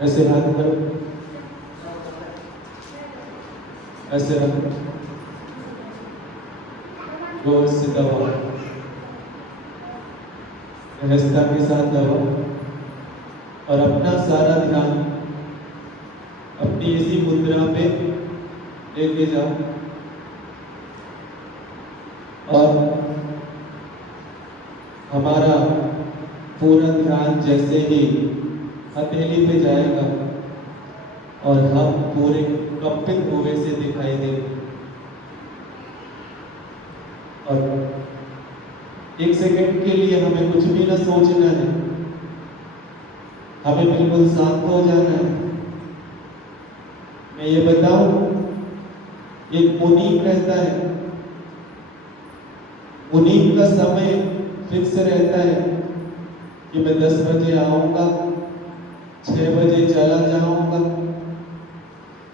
ऐसे हाथ करो, ऐसे रखो, जोर से दबाओ, सहजता के साथ दबाओ और अपना सारा ध्यान अपनी इसी मुद्रा पे लेके जाओ और हमारा पूरा ध्यान जैसे ही हथेली पे जाएगा और हम पूरे कंपित हुए से दिखाई देंगे और एक सेकंड के लिए हमें कुछ भी ना सोचना है, हमें बिल्कुल शांत हो जाना है। मैं ये बताऊं, एक मुनीम रहता है, मुनीम का समय फिक्स रहता है कि मैं 10 बजे आऊंगा, 6 बजे चला जाऊंगा,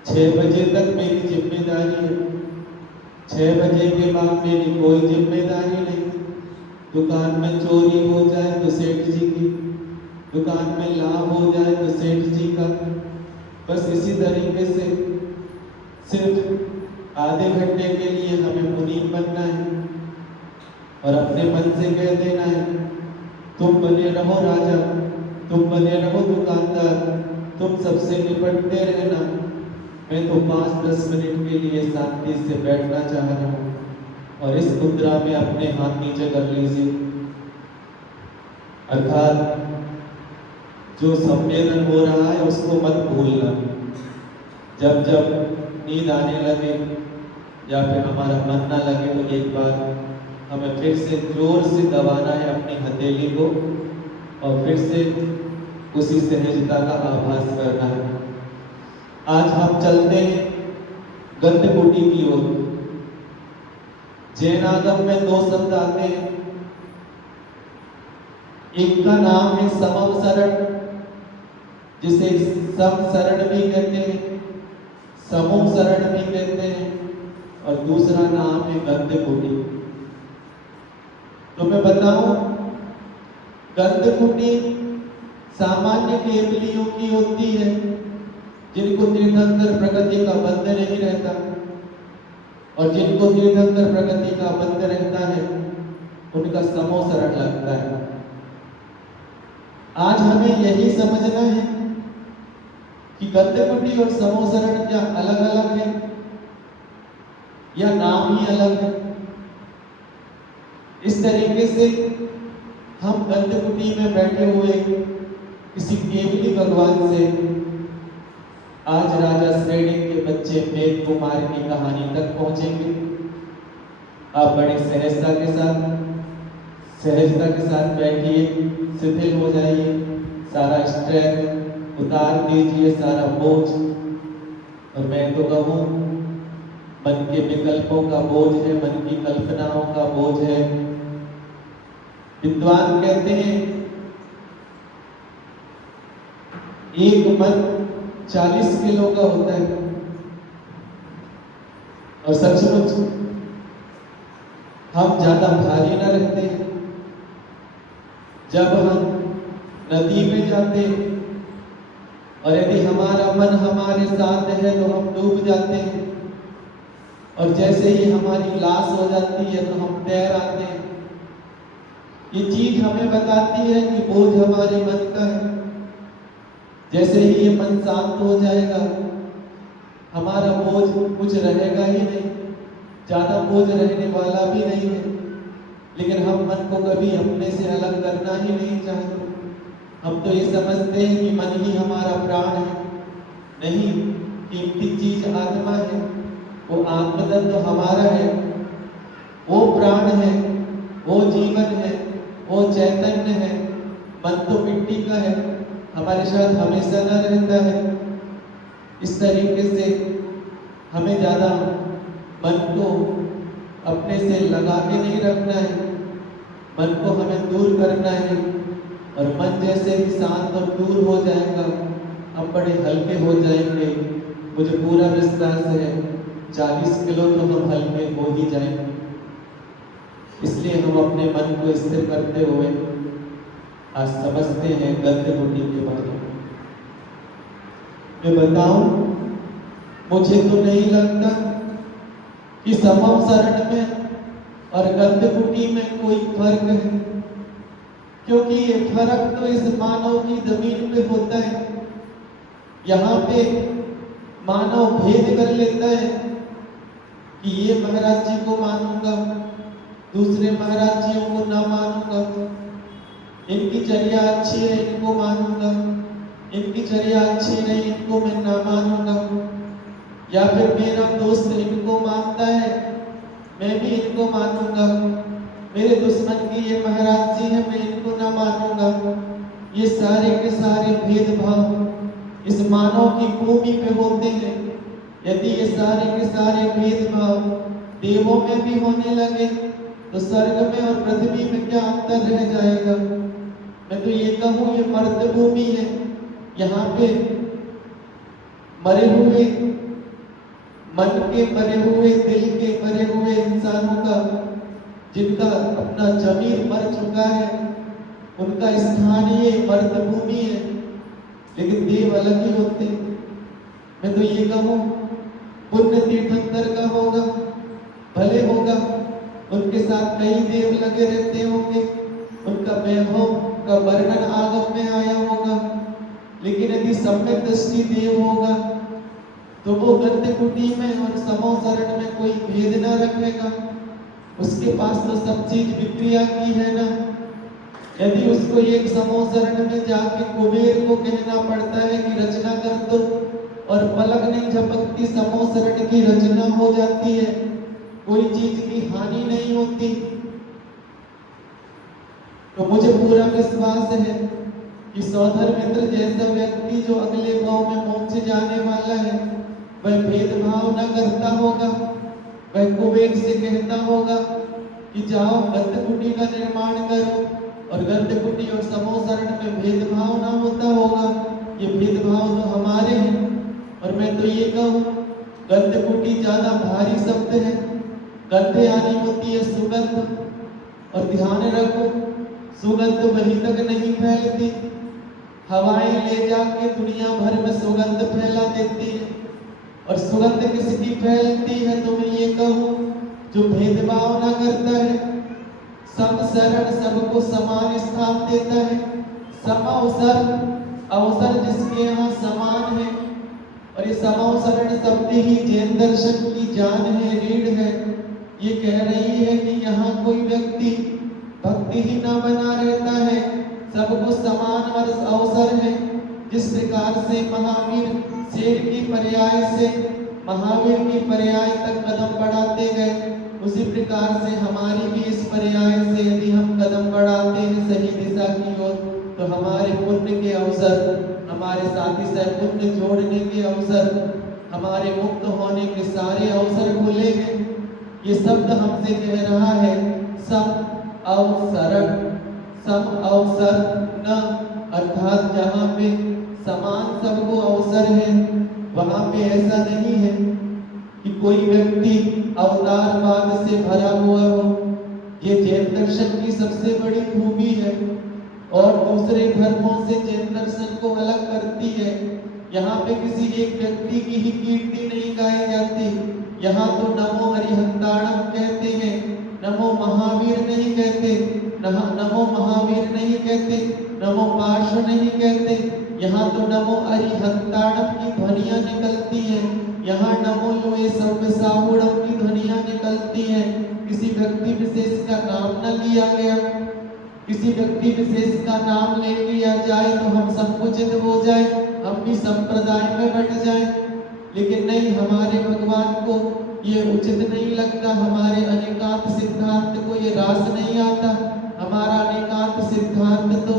6 बजे तक मेरी जिम्मेदारी है, 6 बजे के बाद मेरी कोई जिम्मेदारी नहीं। दुकान में चोरी हो जाए तो सेठ जी की, दुकान में लाभ हो जाए तो सेठ जी का। बस इसी तरीके से सिर्फ आधे घंटे के लिए हमें मुनीम बनना है और अपने मन से कह देना है, तुम बने रहो राजा, तुम बने रहो दुकानदार, तुम सबसे निपटते रहना, मैं तो 5-10 मिनट के लिए शांति से बैठना चाह रहा हूँ। और इस मुद्रा में अपने हाथ नीचे कर लीजिए, अर्थात जो सम्मेलन हो रहा है उसको मत भूलना। जब जब नींद आने लगे या फिर हमारा मन ना लगे तो एक बार हमें फिर से जोर से दबाना है अपनी हथेली को और फिर से उसी सहजता का आभास करना है। आज हम चलते हैं गंधकुटी की ओर। जैन आगम में 2 शब्द आते हैं, एक का नाम है समवसरण, जिसे समसरण भी कहते हैं, समूहसरण भी कहते हैं, और दूसरा नाम है गंधकुटी। तो मैं बताऊं, गंधकुटी सामान्य केवलियों की होती है जिनको तीर्थंकर प्रकृति का बंध नहीं रहता, और जिनको तीर्थंकर प्रकृति का बंध रहता है उनका समूहसरण लगता है। आज हमें यही समझना है कि गंधकुटी और समूहसरण क्या अलग अलग है या नाम ही अलग है। इस तरीके से हम गंधकुटी में बैठे हुए किसी केवली भगवान से आज राजा श्रेणी के बच्चे मेघ कुमार की कहानी तक पहुंचेंगे। आप बड़ी सहजता के साथ बैठिए, शिथिल हो जाइए, सारा स्ट्रेस उतार दीजिए, सारा बोझ। और मैं तो कहूँ, मन के विकल्पों का बोझ है, मन की कल्पनाओं का बोझ है। विद्वान कहते हैं एक मन 40 किलो का होता है, और सचमुच हम ज्यादा भारी ना रहते हैं। जब हम नदी में जाते हैं और यदि हमारा मन हमारे साथ है तो हम डूब जाते हैं, और जैसे ही हमारी लाश हो जाती है तो हम तैर आते हैं। ये चीज हमें बताती है कि बोझ हमारे मन का है। जैसे ही ये मन शांत हो जाएगा, हमारा बोझ कुछ रहेगा ही नहीं, ज्यादा बोझ रहने वाला भी नहीं है। लेकिन हम मन को कभी अपने से अलग करना ही नहीं चाहते। हम तो ये समझते हैं कि मन ही हमारा प्राण है। नहीं, कीमती चीज आत्मा है, वो आत्मतत्व हमारा है, वो प्राण है, वो जीवन है, वो चैतन्य है। मन तो मिट्टी का है, हमारे साथ हमेशा न रहता है। इस तरीके से हमें ज्यादा मन को अपने से लगा के नहीं रखना है, मन को हमें दूर करना है। और मन जैसे ही शांत और दूर हो जाएगा, हम बड़े हल्के हो जाएंगे। मुझे पूरा विश्वास है 40 किलो तो हम हल्के हो ही जाएंगे। इसलिए हम अपने मन को स्थिर करते हुए आज समझते हैं गंधकुटी के बारे में। मैं बताऊं, मुझे तो नहीं लगता कि समम शरण में और गंधकुटी में कोई फर्क है, क्योंकि ये फर्क तो इस मानव की जमीन पे होता है। यहाँ पे मानव भेद कर लेता है कि ये महाराज जी को मानूंगा, दूसरे महाराज जियों को ना मानूंगा, इनकी चर्या अच्छी है इनको मानूंगा, इनकी चर्या अच्छी नहीं इनको मैं ना मानूंगा, या फिर मेरा दोस्त इनको मानता है मैं भी इनको मानूंगा, मेरे दुश्मन की ये महाराज जी है मैं इनको ना मानूंगा। ये सारे के सारे भेदभाव इस मानव की भूमि पे होते हैं। यदि ये सारे के सारे भेदभाव देवों में भी होने लगे तो स्वर्ग में और पृथ्वी में क्या अंतर रह जाएगा। मैं तो ये कहूँ ये मर्द भूमि है, यहाँ पे मरे हुए मन के मरे हुए, दिल के मरे हुए इंसानों का, जिनका अपना जमीर मर चुका है, उनका स्थान ये मर्द भूमि है, लेकिन देव अलग ही होते हैं। मैं तो ये कहूँ पुण्य तीर्थंकर का होगा, भले होगा, उनके साथ कई देव लगे रहते होंगे, उनका वैभव का वर्णन आगम में आया होगा, लेकिन यदि सम्यक दृष्टि देव होगा तो वो गंधकुटी में और समो शरण में कोई भेद न रखेगा। उसके पास तो सब चीज विक्रिया की है ना। यदि उसको एक समो शरण में जाके कुबेर को कहना पड़ता है कि रचना कर दो, और पलक नहीं झपकती समो शरण की रचना हो जाती है, कोई चीज की हानि नहीं होती, तो मुझे पूरा विश्वास है कि सौधर मित्र जैसा व्यक्ति जो अगले भाव में मोक्ष जाने वाला है, वह भेदभाव न करता होगा, वह कुबेर से कहता होगा कि जाओ गंधकुटी का निर्माण करो, और गंधकुटी और समो शरण में भेदभाव ना होता होगा। ये भेदभाव तो हमारे हैं। और मैं तो ये कहूँ गंधकुटी ज्यादा भारी शब्द है, गंधे आनी होती है सुगंध, और ध्यान रखो सुगंध वहीं तक नहीं फैलती, हवाएं ले जाके दुनिया भर में सुगंध फैला देती है। और सुगंध किसकी फैलती है तो मैं ये कहूँ जो भेदभाव ना करता है, सम शरण सबको समान स्थान देता है, सम अवसर, अवसर जिसके यहाँ समान है। और ये समावसरण शब्द ही जैन दर्शन की जान है, रीढ़ है। ये कह रही है कि यहाँ कोई व्यक्ति भक्ति ही ना बना रहता है, सबको समान अवसर है। जिस प्रकार से महावीर शेर की पर्याय से महावीर की पर्याय तक कदम बढ़ाते गए, उसी प्रकार से हमारी भी इस पर्याय से यदि हम कदम बढ़ाते हैं सही दिशा की ओर, तो हमारे पुण्य के अवसर, हमारे साथी सह पुण्य जोड़ने के अवसर, हमारे मुक्त होने के सारे अवसर खुले हैं। ये शब्द हमसे कह रहा है सम अवसर, सम अवसर न, अर्थात जहाँ पे समान सबको अवसर है, वहाँ पे ऐसा नहीं है कि कोई व्यक्ति अवतारवाद से भरा हुआ हो। ये जैन दर्शन की सबसे बड़ी खूबी है और दूसरे धर्मों से जैन दर्शन को अलग करती है। यहाँ पे किसी एक व्यक्ति की ही कीर्ति नहीं गाई जाती। यहाँ तो नमो हरिहंताणम कहते हैं, नमो महावीर नहीं कहते, नमो महावीर नहीं कहते, नमो पार्श्व नहीं कहते। यहाँ तो नमो अरिहंताणम की ध्वनियाँ निकलती हैं, यहाँ नमो लोए सर्वसाहुणम की ध्वनियाँ निकलती हैं। किसी व्यक्ति विशेष का नाम न लिया गया, किसी व्यक्ति विशेष का नाम ले लिया जाए तो हम संकुचित हो जाए, हम भी संप्रदाय में बट जाए। लेकिन नहीं, हमारे भगवान को ये उचित नहीं लगता, हमारे अनेकांत सिद्धांत को ये रास नहीं आता। हमारा अनेकांत सिद्धांत तो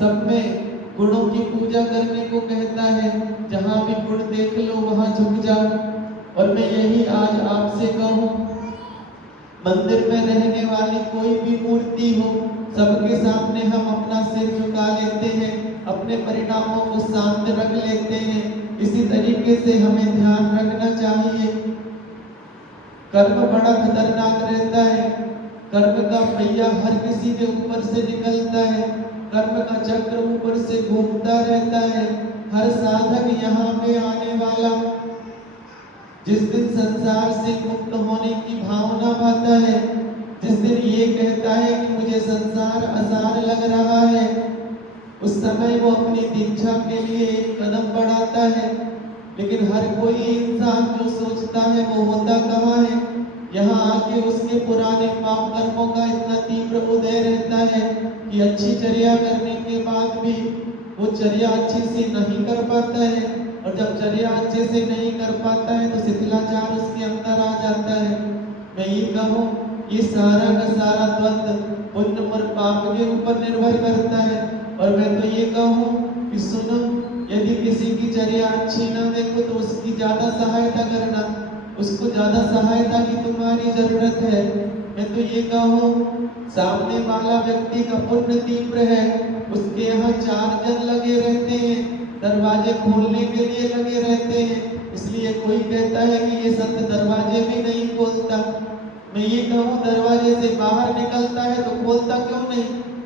सब में गुणों की पूजा करने को कहता है, जहाँ भी गुण देख लो वहाँ झुक जाओ। और मैं यही आज आपसे कहूँ, मंदिर में रहने वाली कोई भी मूर्ति हो, सबके सामने हम अपना सिर झुका लेते हैं, अपने परिणामों को शांत रख लेते हैं। इसी तरीके से हमें ध्यान रखना चाहिए। कर्म बड़ा खतरनाक रहता है, कर्म का पहिया हर किसी के ऊपर से निकलता है। कर्म का चक्र ऊपर से घूमता रहता है। हर साधक यहाँ पे आने वाला जिस दिन संसार से मुक्त होने की भावना पाता है, जिस दिन ये कहता है कि मुझे संसार आसान लग रहा है, उस समय वो अपनी दीक्षा के लिए एक कदम बढ़ाता है। लेकिन हर कोई इंसान जो सोचता है वो होता कहाँ है? यहाँ आके उसके पुराने पाप कर्मों का इतना तीव्र उदय रहता है कि अच्छी चर्या करने के बाद भी वो चर्या अच्छे से नहीं कर पाता है, और जब चर्या अच्छे से नहीं कर पाता है तो शिथिलाचार उसके अंदर आ जाता है। मैं ये कहूँ, ये सारा का सारा द्वंद पुण्य और पाप के ऊपर निर्भर करता है। और मैं तो ये कहूँ कि सुनो, यदि किसी की चर्या अच्छी ना देखो तो उसकी ज्यादा सहायता करना, उसको ज्यादा सहायता की तुम्हारी जरूरत है। मैं तो ये कहूँ, सामने वाला व्यक्ति का पुण्य तीव्र है, उसके यहाँ 4 जन लगे रहते हैं, दरवाजे खोलने के लिए लगे रहते हैं, इसलिए कोई कहता है कि ये संत दरवाजे भी नहीं खोलता। मैं ये कहूँ, दरवाजे से बाहर निकलता है तो खोलता क्यों नहीं?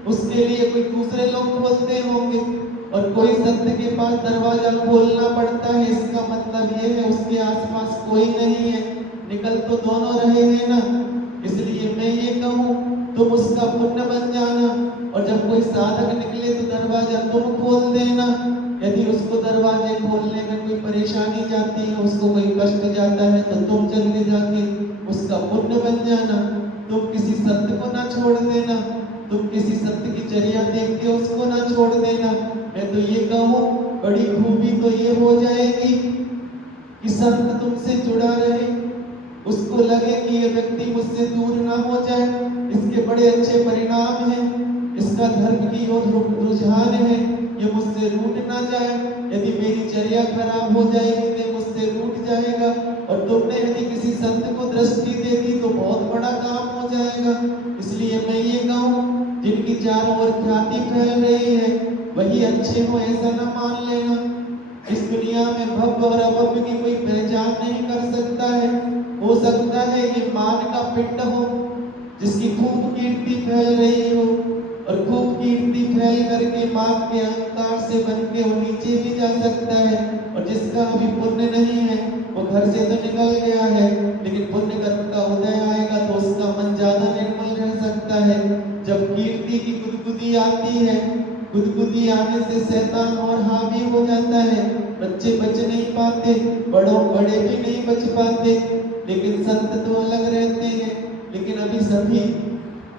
उसके लिए कोई दूसरे लोग खोलते होंगे, और कोई संत के पास दरवाजा खोलना पड़ता है, इसका मतलब ये है उसके आसपास कोई नहीं है, निकल तो दोनों रहे हैं ना। इसलिए मैं ये कहूँ, तुम उसका पुण्य बन जाना, और जब कोई साधक निकले तो दरवाजा तुम खोल देना। यदि उसको दरवाजे खोलने में कोई परेशानी जाती है, उसको कोई कष्ट जाता है, तो तुम जल्दी जाके उसका पुण्य बन जाना। तुम किसी संत को ना छोड़ देना, तुम किसी संत की चर्या देख के उसको ना छोड़ देना। मैं तो ये कहूँ, बड़ी खूबी तो ये हो जाएगी कि संत तुमसे जुड़ा रहे, उसको लगे कि ये व्यक्ति मुझसे दूर ना हो जाए, इसके बड़े अच्छे परिणाम हैं, इसका धर्म की ओर रुझान है, ये मुझसे रूठ ना जाए। यदि मेरी चर्या खराब हो जाएगी तो मुझसे रूठ जाएगा, और तुमने यदि किसी संत को दृष्टि दे दी तो बहुत बड़ा काम हो जाएगा। इसलिए मैं ये कहूँ, जिनकी चारों ओर ख्याति फैल रही है वही अच्छे हो, ऐसा ना मान लेना। इस दुनिया में भव्य और अभव्य की कोई पहचान नहीं कर सकता है। हो सकता है ये मान का पिंड हो, जिसकी खूब कीर्ति फैल रही हो, और खूब कीर्ति फैल करके मान के अहंकार से बन के वो नीचे भी जा सकता है। और जिसका अभी पुण्य नहीं है वो घर से तो निकल गया है, लेकिन पुण्य कर्म का उदय आएगा तो उसका मन ज्यादा निर्मल रह सकता है। जब कीर्ति की गुदगुदी आती है, गुदगुदी आने से शैतान और हावी हो जाता है, बच्चे बच नहीं पाते, बड़े भी नहीं बच पाते, लेकिन संत तो अलग रहते हैं। लेकिन अभी सभी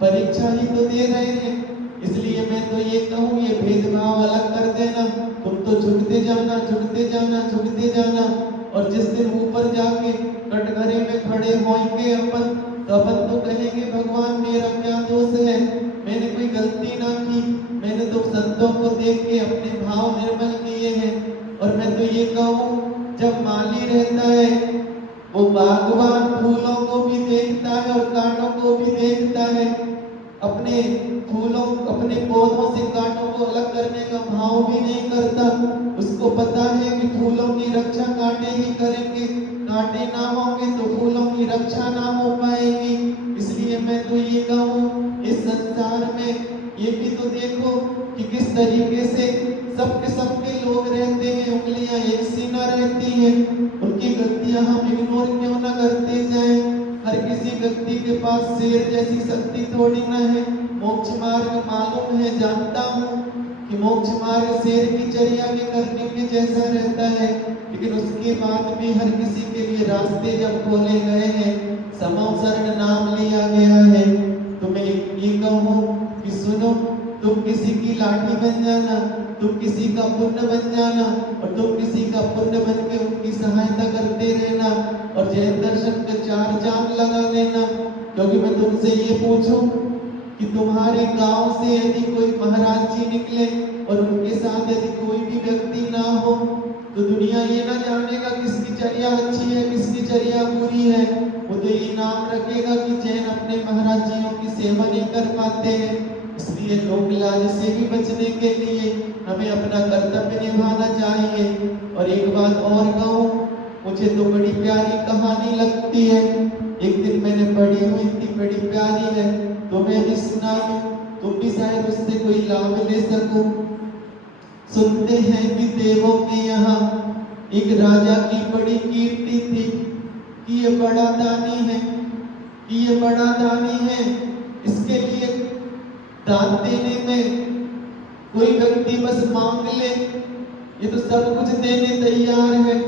परीक्षा ही तो दे रहे हैं, इसलिए मैं तो ये कहूँ, ये भेदभाव अलग कर देना। तुम तो झुकते जाना, झुकते जाना, झुकते जाना, और जिस दिन ऊपर जाके कटघरे में खड़े होंगे अपन, तो अपन तो कहेंगे भगवान मेरा क्या दोष है, मैंने कोई गलती ना की, मैंने तो संतों को देख के अपने भाव निर्मल किए हैं। और मैं तो ये कहूँ, जब माली रहता है वो बागवान फूलों को भी देखता है और कांटों को भी देखता है, अपने फूलों, अपने पौधों से कांटों को अलग करने का भाव भी नहीं करता। उसको पता है कि फूलों की रक्षा कांटे ही करेंगे, कांटे ना होंगे तो फूलों की रक्षा ना हो पाएगी। इसलिए मैं तो ये कहूँ, इस संसार में ये भी तो देखो कि किस तरीके से सबके लोग रहते हैं, उंगलियां एक सी ना रहती हैं, उनकी गलतियां हम इग्नोर क्यों ना करते जाएं। हर किसी व्यक्ति के पास शेर जैसी शक्ति थोड़ी ना है। मोक्ष मार्ग मालूम है, जानता हूँ कि मोक्ष मार्ग शेर की चर्या के करने के जैसा रहता है, लेकिन उसके बाद भी हर किसी के लिए रास्ते जब खोले गए हैं, समोसरण नाम लिया गया है, तो मैं ये कहूँ कि सुनो, तुम किसी की लाठी बन जाना, तुम किसी का पुण्य बन जाना, और तुम किसी का पुण्य बन के उनकी सहायता करते रहना, और जैन दर्शन के 4 चांद लगा देना। क्योंकि मैं तुमसे ये पूछूं कि तुम्हारे गांव से यदि कोई महाराज जी निकले और उनके साथ यदि कोई भी व्यक्ति ना हो, तो दुनिया ये ना जानेगा किसकी चर्या अच्छी है, किसकी चर्या बुरी है। वो तो ये नाम रखेगा कि जैन अपने महाराज जियों की सेवा नहीं कर पाते हैं। इसलिए लोक लाज से भी बचने के लिए हमें अपना कर्तव्य निभाना चाहिए। और एक बात और कहूँ, मुझे तो बड़ी प्यारी कहानी लगती है, एक दिन मैंने पढ़ी हुई थी, बड़ी प्यारी है, तो मैं भी सुनाऊं। तुम भी शायद उससे कोई लाभ ले सको। सुनते हैं कि देवों के यहाँ एक राजा की बड़ी कीर्ति थी कि ये बड़ा दानी है, कि ये बड़ा दानी है। इसके लिए दान देने में कोई व्यक्ति बस मांग ले, ये तो सब कुछ देने तैयार है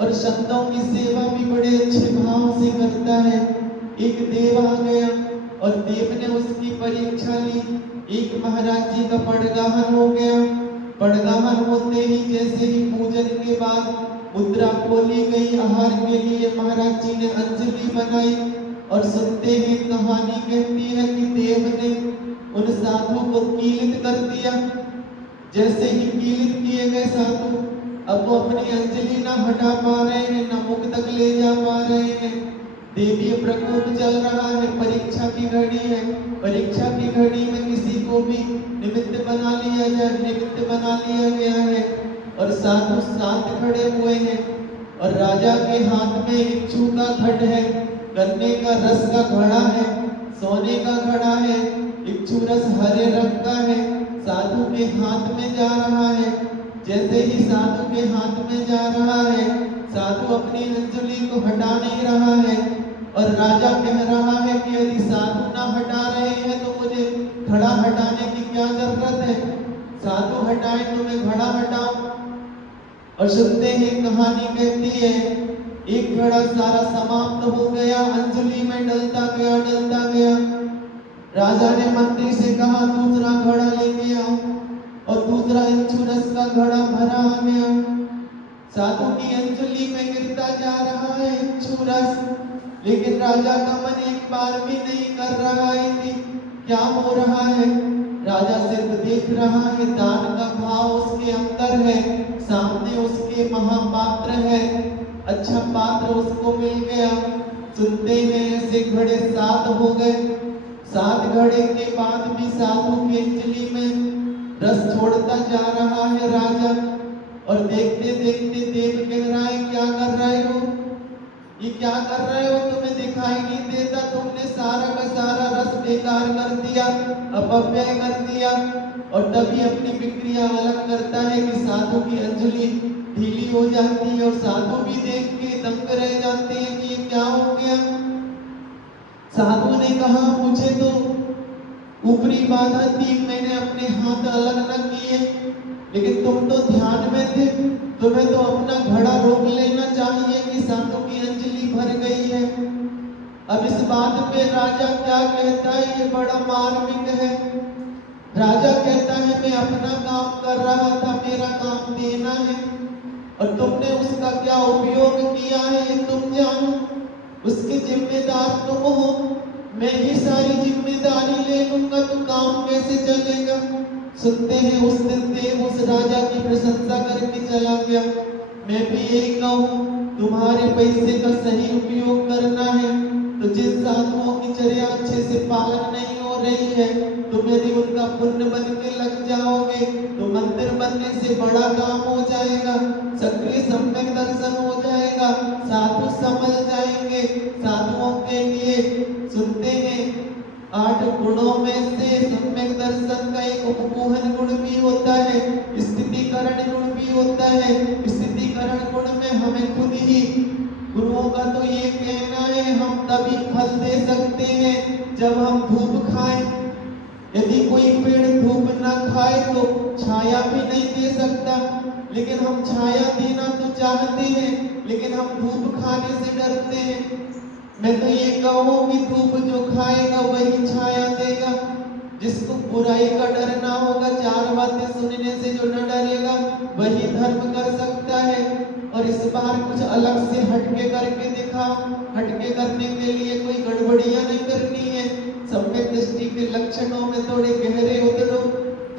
और संतों की सेवा भी बड़े अच्छे भाव से करता है। एक देव आ गया और देव ने उसकी परीक्षा ली। एक महाराज जी का पड़गाहन हो गया। पड़गाहन होते ही जैसे ही पूजन के बाद मुद्रा खोली गई आहार के लिए, महाराज जी ने अंजलि बनाई और सुनते हैं कहानी कहती है कि देव ने उन साधु को कीलित कर दिया। जैसे ही कीलित किए गए साधु अब वो अपनी अंजलि ना हटा पा रहे हैं, ना मुख तक ले जा पा रहे हैं। देवीय प्रकोप चल रहा है, परीक्षा की घड़ी है। परीक्षा की घड़ी में किसी को भी निमित्त बना लिया जाए, निमित्त बना लिया गया है और साधु साथ खड़े हुए हैं और राजा के हाथ में इच्छू का घट है, गन्ने का रस का घड़ा है, सोने का घड़ा है, इच्छू रस हरे रंग का है, साधु के हाथ में जा रहा है। जैसे ही साधु के हाथ में जा रहा है, साधु अपनी अंजलि को हटा नहीं रहा है और राजा कह रहा है कि यदि साधु ना हटा रहे हैं तो मुझे घड़ा हटाने की क्या जरूरत है, साधु हटाए तो मैं घड़ा हटाऊं। और सुनते हैं कहानी कहती है एक घड़ा सारा समाप्त हो गया, अंजलि में डलता गया, डलता गया। राजा ने मंत्री से कहा दूसरा घड़ा लेके आओ और दूसरा इच्छू रस का घड़ा भरा आ गया। साधु की अंजलि में गिरता जा रहा है इच्छू रस, लेकिन राजा का मन एक बार भी नहीं कर रहा है कि क्या हो रहा है। राजा सिर्फ देख रहा है, दान का भाव उसके अंदर है, सामने उसके महापात्र है, अच्छा पात्र उसको मिल गया। सुनते हैं ऐसे घड़े 7 हो गए। 7 घड़े के बाद भी साधु की अंजलि में रस छोड़ता जा रहा है राजा। और देखते देखते देव कह रहा है क्या कर रहे हो, ये क्या कर रहे हो, तुम्हें दिखाई नहीं देता, तुमने सारा का सारा रस बेकार कर दिया, अपव्यय कर दिया। और तभी अपनी विक्रिया अलग करता है कि साधु की अंजलि ढीली हो जाती है और साधु भी देख के दंग रह जाते हैं कि ये क्या हो गया। साधु ने कहा मुझे तो ऊपरी बाधा थी, मैंने अपने हाथ अलग न किए, लेकिन तुम तो ध्यान में थे, तुम्हें तो अपना घड़ा रोक लेना चाहिए कि साधु की अंजलि भर गई है। अब इस बात पे राजा क्या कहता है, ये बड़ा मार्मिक है। राजा कहता है मैं अपना काम कर रहा था, मेरा काम देना है और तुमने उसका क्या उपयोग किया है ये तुम जानो, उसके जिम्मेदार तुम हो, मैं ही सारी जिम्मेदारी ले लूंगा तो काम कैसे चलेगा। सुनते हैं उस दिन देव उस राजा की प्रशंसा करके चला गया। मैं भी यही कहूँ, तुम्हारे पैसे का सही उपयोग करना है तो जिन साधुओं की चर्या अच्छे से पालन नहीं हो रही है, तुम यदि उनका पुण्य बन के लग जाओगे तो मंदिर बनने से बड़ा काम हो जाएगा, सक्रिय सम्यक दर्शन हो जाएगा, साधु समझ जाएंगे। साधुओं के लिए सुनते हैं 8 गुणों में से सम्यक दर्शन का एक उपगुहन गुण भी होता है, स्थितिकरण गुण भी होता है। स्थितिकरण गुण में हमें खुद ही गुरुओं का तो ये कहना है हम तभी फल दे सकते हैं जब हम धूप खाएं। यदि कोई पेड़ धूप ना खाए तो छाया भी नहीं दे सकता, लेकिन हम छाया देना तो चाहते हैं, लेकिन हम धूप खाने से डरते हैं। मैं तो ये कहूँ कि धूप जो खाएगा वही छाया देगा। जिसको बुराई का डर ना होगा, 4 बातें सुनने से जो न डरेगा वही धर्म कर सकता है। और इस बार कुछ अलग से हटके करके दिखाओ। हटके करने के लिए कोई गड़बड़ियां नहीं करनी है, सम्यक दृष्टि के लक्षणों में थोड़े गहरे उतरो।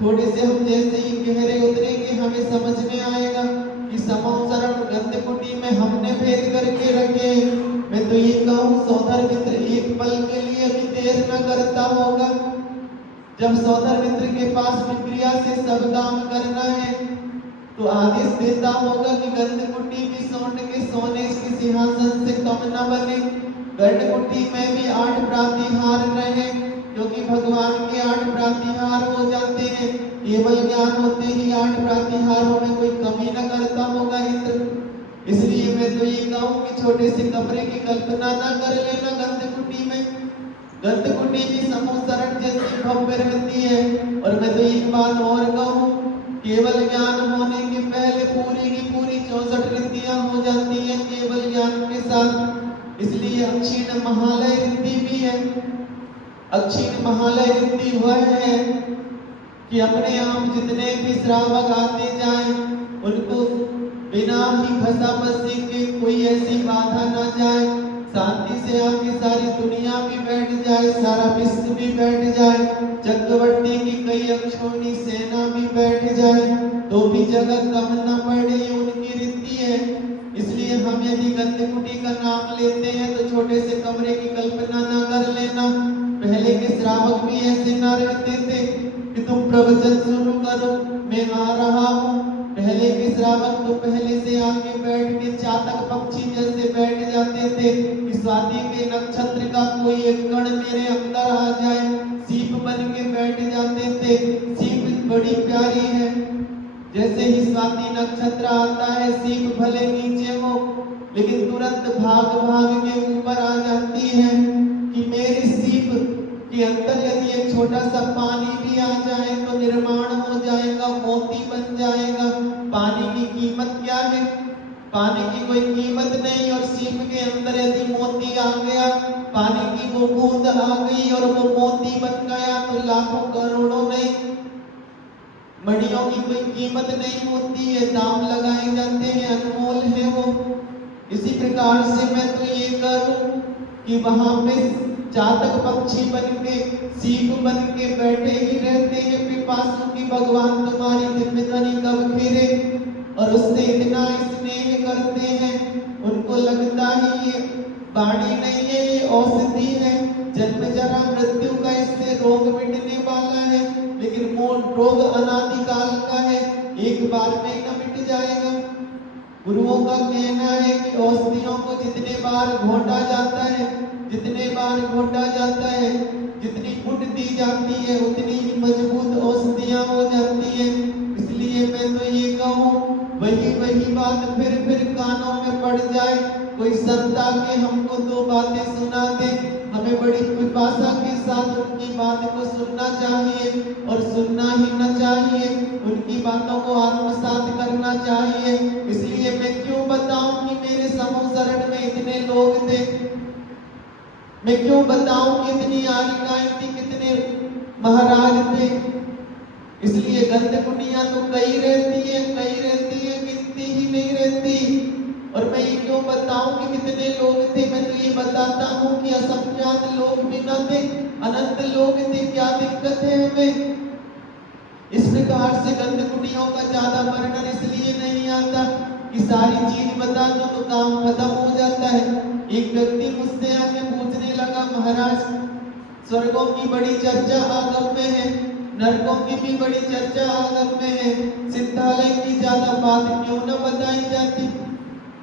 थोड़े से हम जैसे ही गहरे उतरेंगे हमें समझ में आएगा कि समाचरण गंधकुटी में हमने भेद करके रखे। मैं तो ये कहूँ सौधर मित्र एक पल के लिए भी देर न करता होगा। जब सौधर मित्र के पास विक्रिया से सब काम करना है तो आदेश देता होगा कि गंधकुटी भी स्वर्ण के सोने के सिंहासन से कम न बने, गंधकुटी में भी 8 प्रातिहार रहे, क्योंकि भगवान के 8 प्रातिहार हो जाते हैं। केवल ज्ञान होते ही 8 प्रातिहारों में कोई कमी न करता होगा इंद्र। इसलिए मैं तो ये कहूँ कि छोटे से कमरे की कल्पना ना कर लेना गंधकुटी में। गंधकुटी भी समूसरण जैसी भव्य रहती है। और मैं तो एक बात और कहूँ, केवल ज्ञान होने के पहले पूरी की पूरी 64 रिद्धियां हो जाती हैं केवल ज्ञान के साथ। इसलिए अक्षीण महालय रिद्धि भी है। अक्षीण महालय रिद्धि वह है कि अपने आप जितने भी श्रावक आते जाएं, उनको बिना ही घसापसी के कोई ऐसी बाधा ना जाए। शांति से आके सारी दुनिया भी बैठ जाए, सारा विश्व भी बैठ जाए, चक्रवर्ती की कई अक्षौणी सेना भी बैठ जाए, तो भी जगह कम न पड़े, ये उनकी रीति है। इसलिए हम यदि गंधकुटी का नाम लेते हैं तो छोटे से कमरे की कल्पना न कर लेना। पहले के श्रावक भी ऐसे न रहते थे कि तुम प्रवचन शुरू करो, मैं आ रहा हूँ। पहले के श्रावक तो पहले से आके बैठ के चातक पक्षी जैसे बैठ जाते थे कि स्वाति के नक्षत्र का कोई एक कण मेरे अंदर आ जाए, सीप बन के बैठ जाते थे। सीप बड़ी प्यारी है, जैसे ही स्वाति नक्षत्र आता है सीप भले नीचे हो लेकिन तुरंत भाग भाग के ऊपर आ जाती है कि मेरी सीप के अंदर यदि एक छोटा सा पानी भी आ जाए तो निर्माण हो जाएगा, मोती बन जाएगा। पानी की कीमत क्या है? पानी की कोई कीमत नहीं। और सीप के अंदर यदि मोती आ गया, पानी की वो बूंद आ गई और वो मोती बन गया तो लाखों करोड़ों नहीं, मणियों की कोई कीमत नहीं होती है, दाम लगाए जाते हैं, अनमोल है वो। इसी प्रकार से मैं तो ये करूं कि वहां पे चातक पक्षी बन के, सीप बन के बैठे ही रहते हैं पिपासु की भगवान तुम्हारी दिव्य ध्वनि कब फिरे, और उससे इतना स्नेह करते हैं, उनको लगता ही ये वाणी नहीं है, ये औषधि है, जन्म जरा मृत्यु का इससे रोग मिटने वाला है, लेकिन वो रोग अनादिकाल का है, एक बार में न मिट जाएगा। गुरुओं का कहना है कि औषधियों को जितने बार घोटा जाता है, जितने बार घोटा जाता है, जितनी फुट दी जाती है उतनी ही मजबूत औषधियां हो जाती है। इसलिए मैं तो ये कहूँ, वही बात फिर कानों में पड़ जाए, कोई संत आके हमको 2 बातें सुना दे, हमें बड़ी पिपासा के साथ उनकी बात को सुनना चाहिए और सुनना ही न चाहिए, उनकी बातों को आत्मसात करना चाहिए। इसलिए मैं क्यों बताऊं कि मेरे समूह शरण में इतने लोग थे, मैं क्यों बताऊं कि इतनी आरिकाएं थी, कितने महाराज थे। इसलिए गंधकुटियां तो कई रहती है, गिनती ही नहीं रहती। और मैं ये क्यों बताऊं कि कितने लोग थे, मैं तो ये बताता हूँ कि असंख्यात लोग भी न थे, अनंत लोग थे, क्या दिक्कत है हमें। इस प्रकार से गंधकुटियों का ज्यादा वर्णन इसलिए नहीं आता कि सारी चीज बता दो तो काम खत्म हो जाता है। एक व्यक्ति मुझसे आके पूछने लगा, महाराज स्वर्गों की बड़ी चर्चा आगम में है, नरकों की भी बड़ी चर्चा आगम में है, सिद्धालय की ज्यादा बात क्यों न बताई जाती।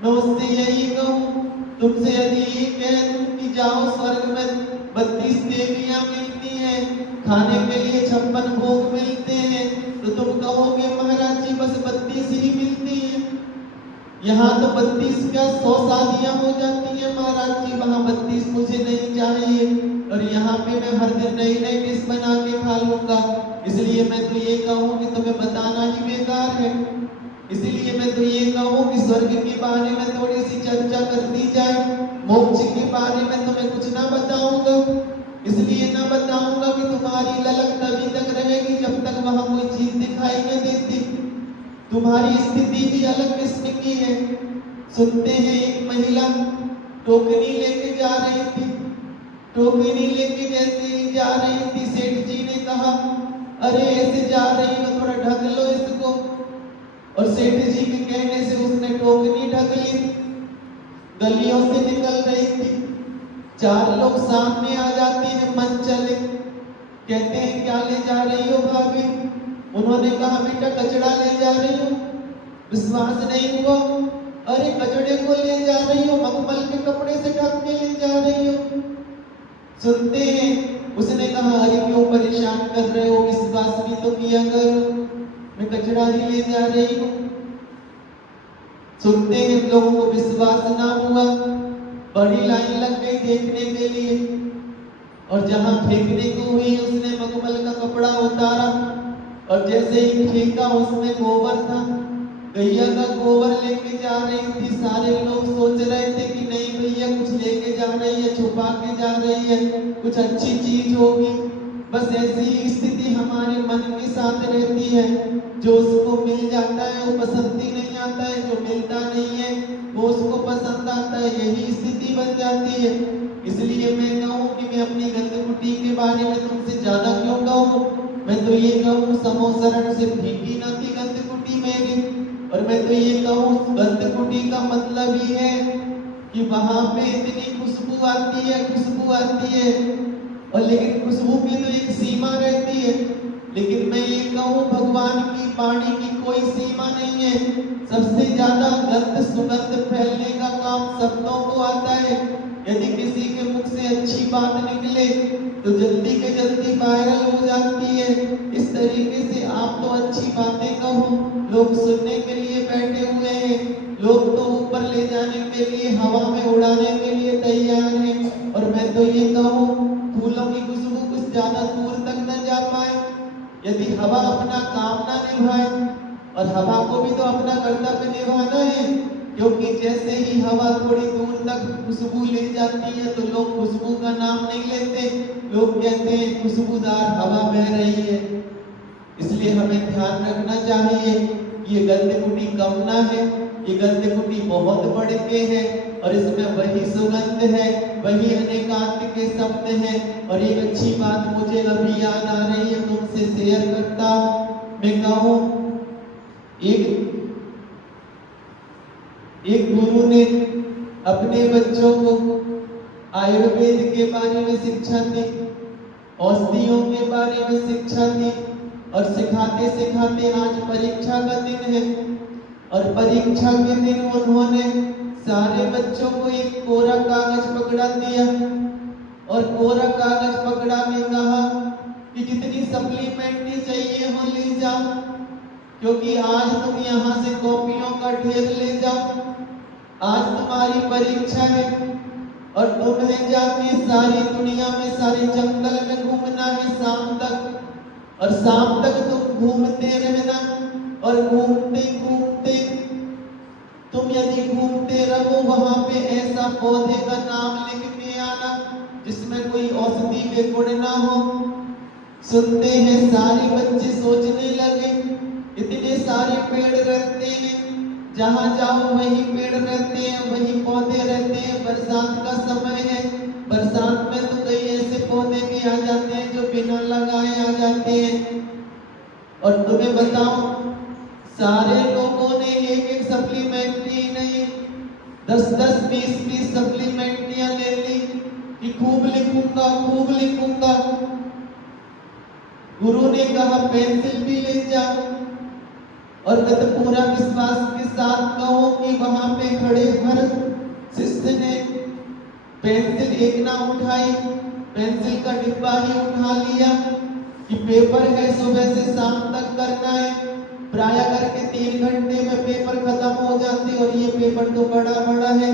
मैं उससे यही कहूँ, तुमसे यदि ये कह दूं कि जाओ स्वर्ग में 32 देवियां मिलती हैं, खाने के लिए 56 भोग मिलते हैं, तो तुम कहोगे महाराज जी बस 32 ही मिलती हैं। यहाँ तो 32 क्या 100 शादियां हो जाती हैं महाराज जी, वहाँ 32 मुझे नहीं चाहिए, और यहाँ पे मैं हर दिन नई नई डिश बना के खा लूंगा। इसलिए मैं तो ये कहूँ कि तुम्हें बताना ही बेकार है। इसीलिए मैं तो ये कहूँ कि स्वर्ग के बारे में थोड़ी सी चर्चा कर दी जाए, मोक्ष के बारे में तो मैं कुछ ना बताऊंगा। इसलिए ना बताऊंगा कि तुम्हारी ललक तभी तक रहेगी जब तक वहां कोई चीज दिखाई न देती। तुम्हारी स्थिति भी अलग किस्म की है। सुनते हैं एक महिला टोकरी लेके जा रही थी, टोकरी लेके जैसे ही जा रही थी, सेठ जी ने कहा अरे ऐसे जा रही हो थोड़ा ढक लो इसको, और सेठ जी के कहने से उसने टोकरी ढक ली। गलियों से निकल रही थी, 4 लोग सामने आ जाते हैं, मन चले, कहते हैं क्या ले जा रही हो भाभी? उन्होंने कहा बेटा कचड़ा ले जा रही हूँ। विश्वास नहीं हुआ, अरे कचड़े को ले जा रही हो, मखमल के कपड़े से ढक के ले जा रही हो। सुनते हैं उसने कहा अरे क्यों परेशान कर रहे हो, विश्वास भी तो किया करो, मैं कचरा ही ले जा रही हूँ। सुनते हैं लोगों को विश्वास ना हुआ, बड़ी लाइन लग गई देखने के लिए, और जहां फेंकने को हुई उसने मखमल का कपड़ा उतारा और जैसे ही फेंका उसमें गोबर था, गैया का गोबर लेके जा रही थी। सारे लोग सोच रहे थे कि नहीं भैया कुछ लेके जा रही है, छुपा के जा रही है, कुछ अच्छी चीज होगी। बस ऐसी ही स्थिति हमारे मन के साथ रहती है, जो उसको मिल जाता है वो पसंद ही नहीं आता है, जो मिलता नहीं है वो उसको पसंद आता है, यही स्थिति बन जाती है। इसलिए मैं कहूँ कि मैं अपनी गंदकुटी के बारे में तुमसे ज्यादा क्यों कहूँ, मैं तो ये कहूँ समोसरण से फीकी न थी गंदकुटी मेरी। और मैं तो ये कहूँ गंदकुटी का मतलब ही है कि वहां पे इतनी खुशबू आती है, खुशबू आती है, और लेकिन खुशबू की तो एक सीमा रहती है। लेकिन मैं ये कहूँ भगवान की वाणी की कोई सीमा नहीं है। सबसे ज्यादा गंध सुगंध फैलने का काम शब्दों को आता है। यदि किसी के मुख से अच्छी बात निकले तो जल्दी के जल्दी वायरल हो जाती है। इस तरीके से आप तो अच्छी बातें कहो, लोग सुनने के लिए बैठे हुए हैं, लोग तो ऊपर ले जाने के लिए, हवा में उड़ाने के लिए तैयार हैं। और मैं तो ये कहूँ फूलों की खुशबू कुछ ज्यादा दूर तक न जा पाए। यदि हवा अपना काम ना निभाए, और हवा को भी तो अपना कर्तव्य निभाना है, क्योंकि जैसे ही हवा थोड़ी दूर तक खुशबू ले जाती है तो लोग खुशबू का नाम नहीं लेते, लोग कहते हैं खुशबूदार हवा बह रही है। इसलिए हमें ध्यान रखना चाहिए कि ये गंदकुटी कम ना है, ये गंदकुटी बहुत बढ़ के है, और इसमें वही सुगंध है, वही अनेकांत के शब्द हैं। और एक अच्छी बात मुझे अभी याद आ रही है, तुमसे शेयर करता हूं। मैं कहूँ एक गुरु ने अपने बच्चों को आयुर्वेद के बारे में शिक्षा दी, औषधियों के बारे में शिक्षा दी, और सिखाते सिखाते आज परीक्षा का दिन है, और परीक्षा के दिन उन्होंने सारे बच्चों को एक कोरा कागज पकड़ा दिया, और कोरा कागज पकड़ा के कहा कि जितनी सप्लीमेंट्री चाहिए हो ले जाओ, क्योंकि आज तुम यहाँ से कॉपियों का ढेर ले जाओ, आज तुम्हारी परीक्षा है, और तुम्हें जाके सारी दुनिया में, सारे जंगल में घूमना है शाम तक, और शाम तक तुम घूमते रहना, और घूमते घूमते तुम यदि घूमते रहो वहां पे ऐसा पौधे का नाम लिख के आना जिसमें कोई औषधि के गुण ना हो। सुनते हैं सारे बच्चे सोचने लगे, इतने सारे पेड़ रहते हैं, जहां जाओ वही पेड़ रहते हैं, वही पौधे रहते हैं। बरसात का समय है, बरसात में तो कई ऐसे पौधे भी आ जाते हैं जो बिना लगाए आ जाते हैं। और तुम्हें बताऊं, सारे लोगों ने एक एक सप्लीमेंट्री नहीं, 10-10, 20-20 सप्लीमेंट्रियां ले ली कि खूब लिखूंगा, खूब लिखूंगा। गुरु ने कहा पेंसिल भी ले जाओ, और मैं तो पूरा विश्वास के साथ कहूं कि वहां पे खड़े हर शिष्य ने पेंसिल एक ना उठाई, पेंसिल का डिब्बा ही उठा लिया कि पेपर है सुबह से शाम तक करना है। प्राय करके 3 घंटे में पेपर खत्म हो जाते, और ये पेपर तो बड़ा बड़ा है।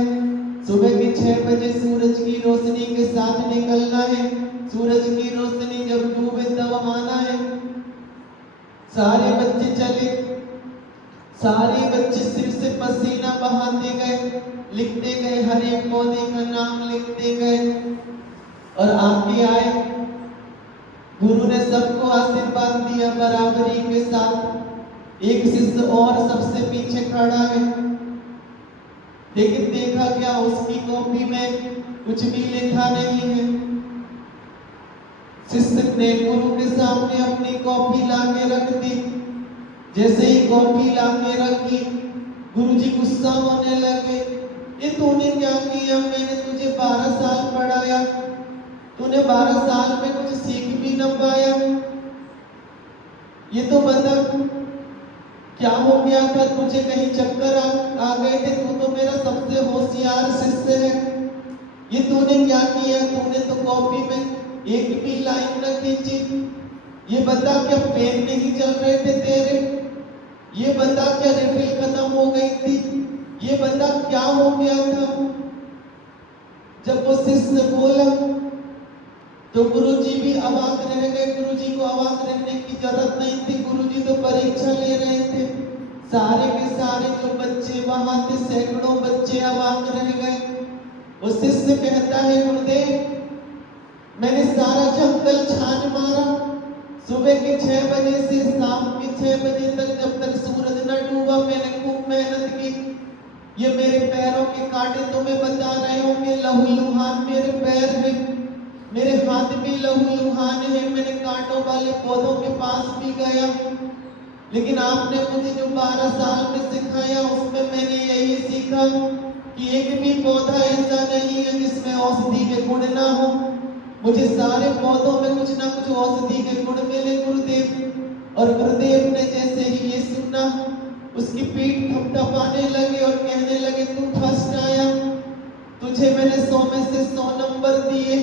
सुबह के 6 बजे सूरज की रोशनी के साथ निकलना है, सूरज की रोशनी जब डूबे तब आना है। सारे बच्चे चले, सारे बच्चे सिर से पसीना बहाते गए, लिखते गए, हर एक पौधे का नाम लिखते गए, और आगे आए। गुरु ने सबको आशीर्वाद दिया बराबरी के साथ। एक शिष्य और सबसे पीछे खड़ा है, लेकिन देखा क्या, उसकी कॉपी में कुछ भी लिखा नहीं है। शिष्य ने गुरु के सामने अपनी कॉपी लाके रख दी। जैसे ही कॉपी लाके रखी, गुरुजी गुस्सा होने लगे, ये तूने क्या किया, मैंने तुझे 12 साल पढ़ाया, तूने 12 साल में कुछ सीख भी न पाया। ये तो बता क्या हो गया था, तुझे कहीं चक्कर आ गए थे, तू तो मेरा सबसे होशियार शिष्य है, ये तूने क्या किया, तूने तो कॉपी में एक भी लाइन न खींची। ये बता क्या पेन नहीं चल रहे थे तेरे? ये बता क्या रिफिल खत्म हो गई थी? ये बता क्या हो गया था? जब वो शिष्य बोला तो गुरुजी भी अवाक रह गए। गुरुजी को अवाक रहने की जरूरत नहीं थी, गुरुजी तो परीक्षा ले रहे थे। सारे के सारे जो बच्चे वहां थे, सैकड़ों बच्चे अवाक रह गए। वो शिष्य कहता है, गुरुदेव मैंने सारा जंगल छान मारा, सुबह के 6 बजे से शाम के 6 बजे तक, जब तक सूरज न डूबा मैंने खूब मेहनत की। ये मेरे पैरों के कांटे तुम्हें बता रहे होंगे, लहूलुहान मेरे पैर हैं, मेरे हाथ भी लहूलुहान है। मैंने कांटों वाले पौधों के पास भी गया, लेकिन आपने मुझे जो 12 साल में सिखाया उसमें मैंने यही सीखा कि एक भी पौधा ऐसा नहीं है जिसमें औषधि के गुण ना हो। मुझे सारे पौधों में कुछ ना कुछ औषधि के गुण मिले गुरुदेव। और गुरुदेव ने जैसे ही ये सुना, उसकी पीठ थपथपाने लगे और कहने लगे, तू फर्स्ट आया, तुझे मैंने 100 में से 100 नंबर दिए।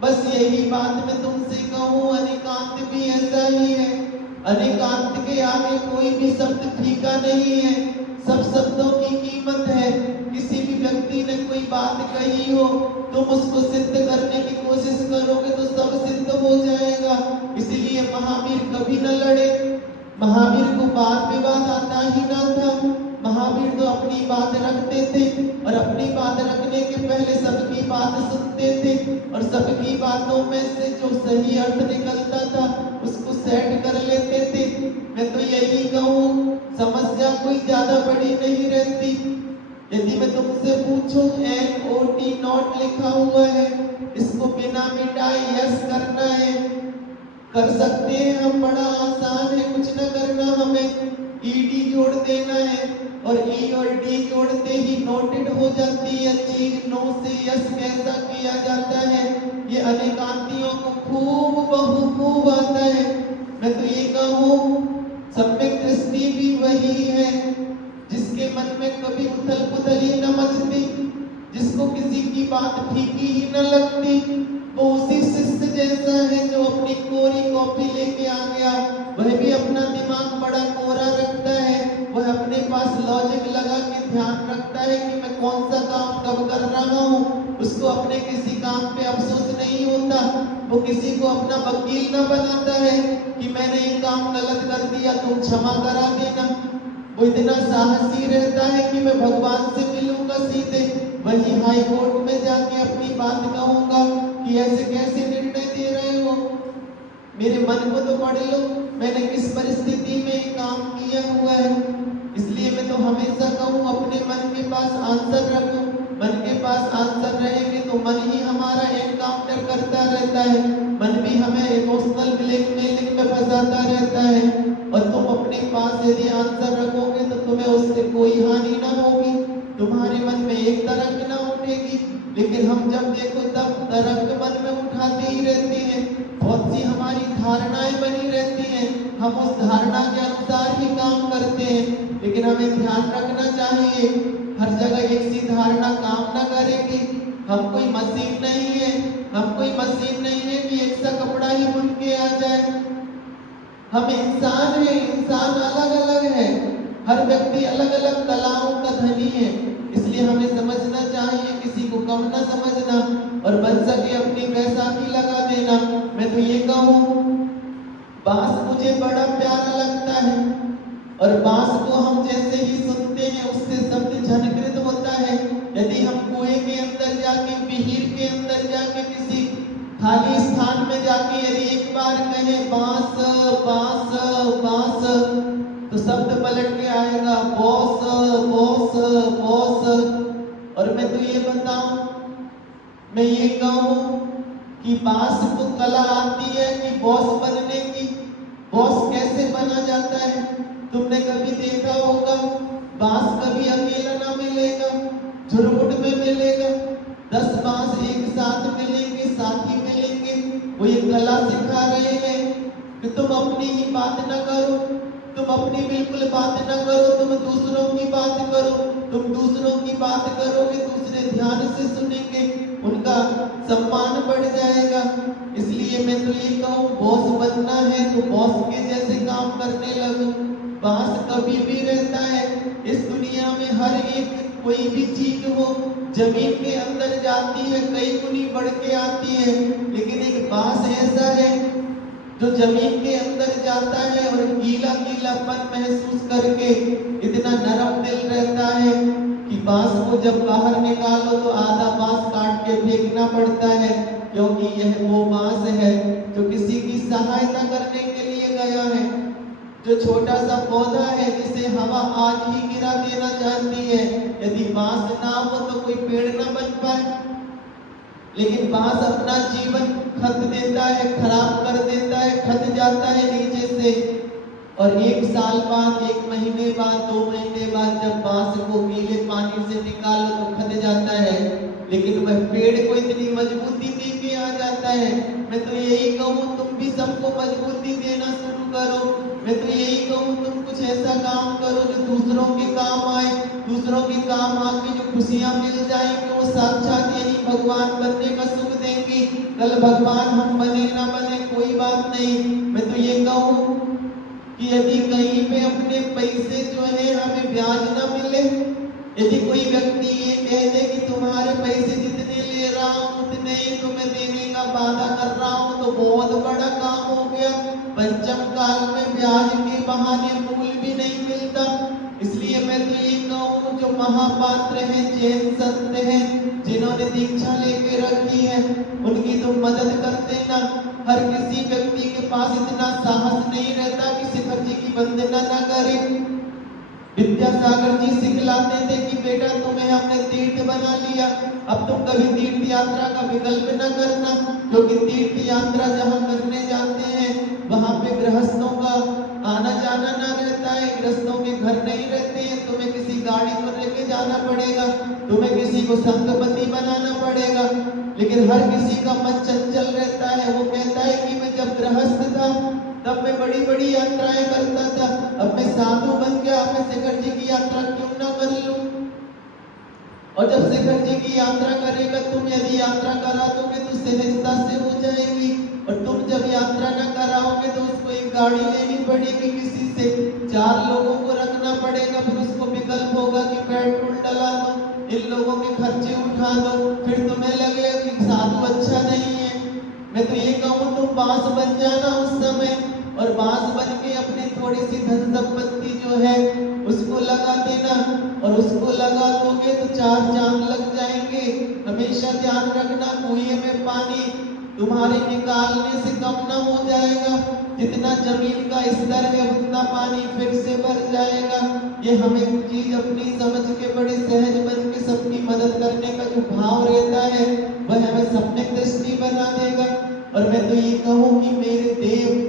बस यही बात मैं तुमसे कहूँ, अनेकांत भी ऐसा ही है। अनेकांत के आगे कोई भी शब्द फीका नहीं है, सब शब्दों की कीमत है। किसी भी व्यक्ति ने कोई बात कही हो, तुम उसको सिद्ध करने की कोशिश करोगे तो सब सिद्ध हो जाएगा। इसलिए महावीर कभी न लड़े, महावीर को वाद विवाद आता ही ना था। महावीर तो अपनी बात रखते थे और अपनी बात रखने के पहले सबकी बात सुनते थे और सबकी बातों में से जो सही अर्थ निकलता था उसको सेट कर लेते थे। मैं तो यही कहूँ, समस्या कोई ज्यादा बड़ी नहीं रहती। यदि मैं तुमसे पूछूं NOT नॉट लिखा हुआ है, इसको बिना मिटाए यस करना है, कर सकते हैं हम, बड़ा आसान है, कुछ ना करना, हमें ED जोड़ देना है और E और D जोड़ते ही नोटेड हो जाती है चीज। नो से यस कैसा किया जाता है ये अनेकांतियों को खूब आता है। मैं तो ये कहूँ, सम्यक दृष्टि भी वही है जिसके मन में कभी उथल पुथल ही न मचती, जिसको किसी की बात फीकी ही न लगती। वो उसी शिष्य जैसा है जो अपनी कोरी कॉपी लेके आ गया। वह भी अपना दिमाग बड़ा कोरा रखता है, वह अपने पास लॉजिक लगा के ध्यान रखता है कि मैं कौन सा काम कब कर रहा हूँ। उसको अपने किसी काम पे अफसोस नहीं होता। वो किसी को अपना वकील न बनाता है कि मैंने ये काम गलत कर दिया, तुम क्षमा करा देना। वो इतना साहसी रहता है कि मैं भगवान से मिलूंगा सीधे, वही हाई कोर्ट में जाके अपनी बात कहूंगा कि ऐसे कैसे निर्णय दे रहे हो, मेरे मन को तो पढ़ लो, मैंने किस परिस्थिति में काम किया हुआ है। इसलिए मैं तो हमेशा कहूँ, अपने मन के पास आंसर रखो। मन के पास आंसर रहेंगे तो मन ही हमारा एनकाउंटर करता रहता है, मन भी हमें इमोशनल ब्लैकमेलिंग में फंसाता रहता है। और तुम अपने पास यदि आंसर रखोगे तो तुम्हें उससे कोई हानि ना होगी, तुम्हारे मन में एक तरंग ना उठेगी। लेकिन हम जब देखो तब तरंग मन में उठाते ही रहते हैं, बहुत सी हमारी धारणाएं बनी रहती हैं, हम उस धारणा के अनुसार ही काम करते हैं। लेकिन हमें ध्यान रखना चाहिए, हर जगह एक सी धारणा काम ना करेगी। हम कोई मशीन नहीं है, हम कोई मशीन नहीं है कि एक सा कपड़ा ही बुन के आ जाए। हम इंसान है, इंसान अलग अलग है, हर व्यक्ति अलग अलग कलाओं का धनी है। इसलिए हमें समझना चाहिए, किसी को कम ना समझना और बन सके अपनी बैसाखी लगा देना। मैं तो ये कहूँ, बांस मुझे बड़ा प्यारा लगता है और बांस को हम जैसे ही सुनते हैं उससे शब्द झनकृत होता है। यदि हम कुएं के अंदर जाके, विहीर के अंदर जाके, किसी खाली स्थान में जाके यदि एक बार कहे बांस बांस बांस, तो शब्द पलट के आएगा बॉस बॉस बॉस। और मैं तो ये बताऊं, मैं ये कहूं कि बांस को कला आती है कि बॉस बनने की। बॉस कैसे बना जाता है तुमने कभी देखा होगा? बांस कभी अकेला ना मिलेगा, झुरमुट में मिलेगा। 10 बांस एक साथ मिलेंगे, साथी मिलेंगे। वो ये कला सिखा रहे हैं कि तुम अपनी ही बात ना करो, तुम अपनी बिल्कुल बात ना करो, तुम दूसरों की बात करो। तुम दूसरों की बात करोगे, दूसरे ध्यान से सुनेंगे, उनका सम्मान बढ़ जाएगा। इसलिए मैं तो ये कहूँ, बॉस बनना है तो बॉस के जैसे काम करने लगो। बांस कभी भी रहता है इस दुनिया में, हर एक कोई भी चीज हो जमीन के अंदर जाती है, कई गुनी बढ़ के आती है, लेकिन एक बांस ऐसा है जो जमीन के अंदर जाता है और गीला गीलापन महसूस करके इतना नरम दिल रहता है कि बांस को जब बाहर निकालो तो आधा बांस काट के फेंकना पड़ता है, क्योंकि यह वो बांस है जो किसी की सहायता करने के लिए गया है। जो छोटा सा पौधा है जिसे हवा आज ही गिरा देना चाहती है, यदि बांस ना हो तो कोई पेड़ ना बन पाए, लेकिन बांस अपना जीवन खत देता है, खराब कर देता है, खत जाता है नीचे से, और 1 साल बाद, 1 महीने बाद, 2 महीने बाद जब बांस को गीले पानी से निकालो तो खत जाता है, लेकिन वह पेड़ को इतनी मजबूती दे के आ जाता है। मैं तो यही कहूँ, तुम भी सबको मजबूती देना शुरू करो। मैं तो यही कहूँ, तुम कुछ ऐसा काम करो जो दूसरों के काम आए, दूसरों के काम आके जो खुशियाँ मिल जाएंगी वो साक्षात यही भगवान बनने का सुख देंगी। कल भगवान हम बने ना बने कोई बात नहीं, मैं तो ये कहूँ कि यदि कहीं पे अपने पैसे जो है हमें ब्याज ना मिले, यदि कोई व्यक्ति ये कह दे कि तुम्हारे पैसे जितने ले रहा हूँ उतने ही तुम्हें देने का वादा कर रहा हूँ, तो बहुत बड़ा काम हो गया। पंचम काल में ब्याज के बहाने मूल भी नहीं मिलता। इसलिए मैं तो ये कहूँ, जो महापात्र हैं, जैन संत हैं, जिन्होंने दीक्षा लेके रखी है, उनकी तुम मदद कर देना। हर किसी व्यक्ति के पास इतना साहस नहीं रहता कि शिखर जी की वंदना ना करे। विद्यासागर जी सिखलाते थे कि बेटा तुम्हें हमने तीर्थ बना लिया, अब तुम कभी तीर्थ यात्रा का विकल्प न करना, क्योंकि तीर्थ यात्रा जहाँ करने जाते हैं वहाँ पे गृहस्थों का आना जाना ना रहता है, गृहस्थों के घर नहीं रहते हैं, तुम्हें किसी गाड़ी को लेके जाना पड़ेगा, तुम्हें किसी को संगपति बनाना पड़ेगा। लेकिन हर किसी का मन चंचल रहता है, वो कहता है कि मैं जब गृहस्थ था तब मैं बड़ी बड़ी यात्राएं करता था, अब मैं साधु बन गया, मैं शिखर जी की यात्रा क्यों ना कर लूं। और जब शिखर जी की यात्रा करेगा, तुम यदि यात्रा करा दोगे तो सहजता से हो जाएगी, और तुम जब यात्रा ना कराओगे तो उसको एक गाड़ी लेनी पड़ेगी, किसी से 4 लोगों को रखना पड़ेगा, फिर उसको विकल्प होगा कि पेट्रोल डला दो, इन लोगों के खर्चे उठा दो, फिर तुम्हें लगेगा कि साधु अच्छा नहीं है। मैं तो ये कहूँ, तुम बांस बन जाना उस समय, और बांस बन के अपनी थोड़ी सी धन संपत्ति जो है उसको लगा देना, और उसको लगा दोगे तो 4 चांद लग जाएंगे। हमेशा ध्यान रखना, कुएं में पानी तुम्हारे निकालने से कम ना हो जाएगा, जितना जमीन का स्तर है उतना पानी फिर से भर जाएगा। ये हमें चीज अपनी समझ के बड़े सहज बन के सबकी मदद करने का जो भाव रहता है वह हमें सपने दृष्टि बना देगा। और मैं तो ये कहूँ कि मेरे देव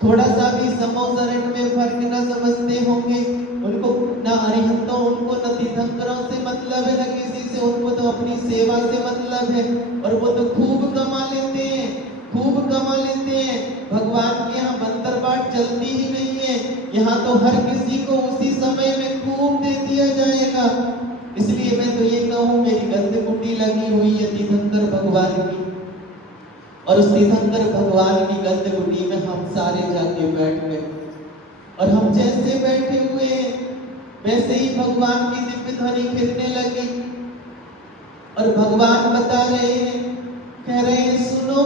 थोड़ा सा भी समोसरण में फर्क न समझते होंगे, उनको न अरिहंतों, उनको न तीर्थंकरों से मतलब है, न किसी से, उनको तो अपनी सेवा से मतलब है, और वो तो खूब कमा लेते हैं, खूब कमा लेते हैं। भगवान के यहाँ बंदर बाट चलती ही नहीं है, यहाँ तो हर किसी को उसी समय में खूब दे दिया जाएगा। इसलिए मैं तो ये कहूँ, मेरी गंध कुटी लगी हुई है तीर्थंकर भगवान की, और उस तीर्थंकर भगवान की गंध कुटी में हम सारे जाके बैठ गए, और हम जैसे बैठे हुए वैसे ही भगवान की दिव्य ध्वनि फिरने लगी, और भगवान बता रहे हैं, कह रहे हैं, सुनो,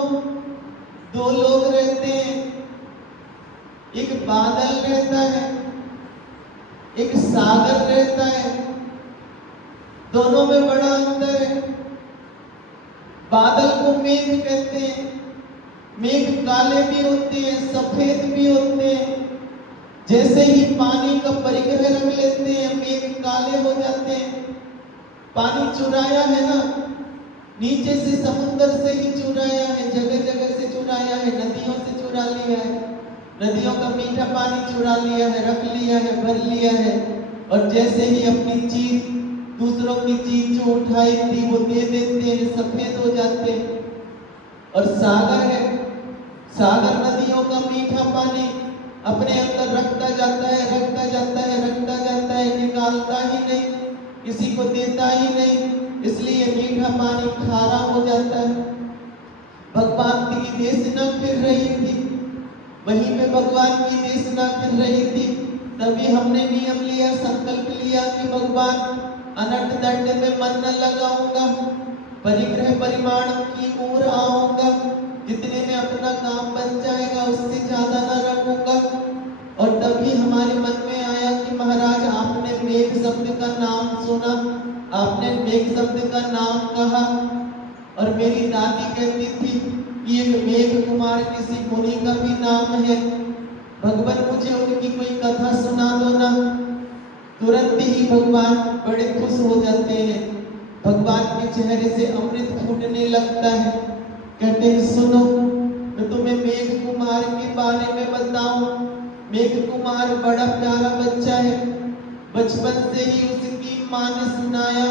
2 लोग रहते हैं, एक बादल रहता है, एक सागर रहता है, दोनों में बड़ा अंतर है। बादल को मेघ कहते हैं, मेघ काले भी होते हैं, सफेद भी होते हैं, जैसे ही पानी का परिग्रह रख लेते हैं मेघ काले हो जाते हैं। पानी चुराया है ना, नीचे से समुद्र से ही चुराया है, जगह जगह से चुराया है, नदियों से चुरा लिया है, नदियों का मीठा पानी चुरा लिया है, रख लिया है, भर लिया है, और जैसे ही अपनी चीज, दूसरों की चीज जो उठाई थी वो दे देते हैं, सफेद हो जाते हैं। और सागर है, सागर नदियों का मीठा पानी अपने अंदर रखता जाता है, रखता जाता है, रखता जाता है, निकालता ही नहीं, किसी को देता ही नहीं, इसलिए मीठा पानी खारा हो जाता है। भगवान की देशना फिर रही थी, वहीं पे भगवान की देशना फिर रही थी। तभी हमने नियम लिया, संकल्प लिया कि भगवान अनंत दंड में मन न लगाऊंगा, परिग्रह परिमाण की ओर आऊंगा, जितने में अपना काम बन जाएगा उससे ज्यादा न रखूंगा। और तभी हमारे मन में आया कि महाराज आपने मेघ शब्द का नाम सुना, आपने मेघ शब्द का नाम कहा। और मेरी दादी कहती थी कि एक मेघ कुमार किसी मुनि का भी नाम है, भगवान मुझे उनकी कोई कथा सुना दो ना। तुरंत ही भगवान बड़े खुश हो जाते हैं, भगवान के चेहरे से अमृत फूटने लगता है। कहते हैं सुनो, मैं तुम्हें मेघ कुमार के बारे में बताऊं। मेघ कुमार बड़ा प्यारा बच्चा है, बचपन से ही उसकी माँ ने सुनाया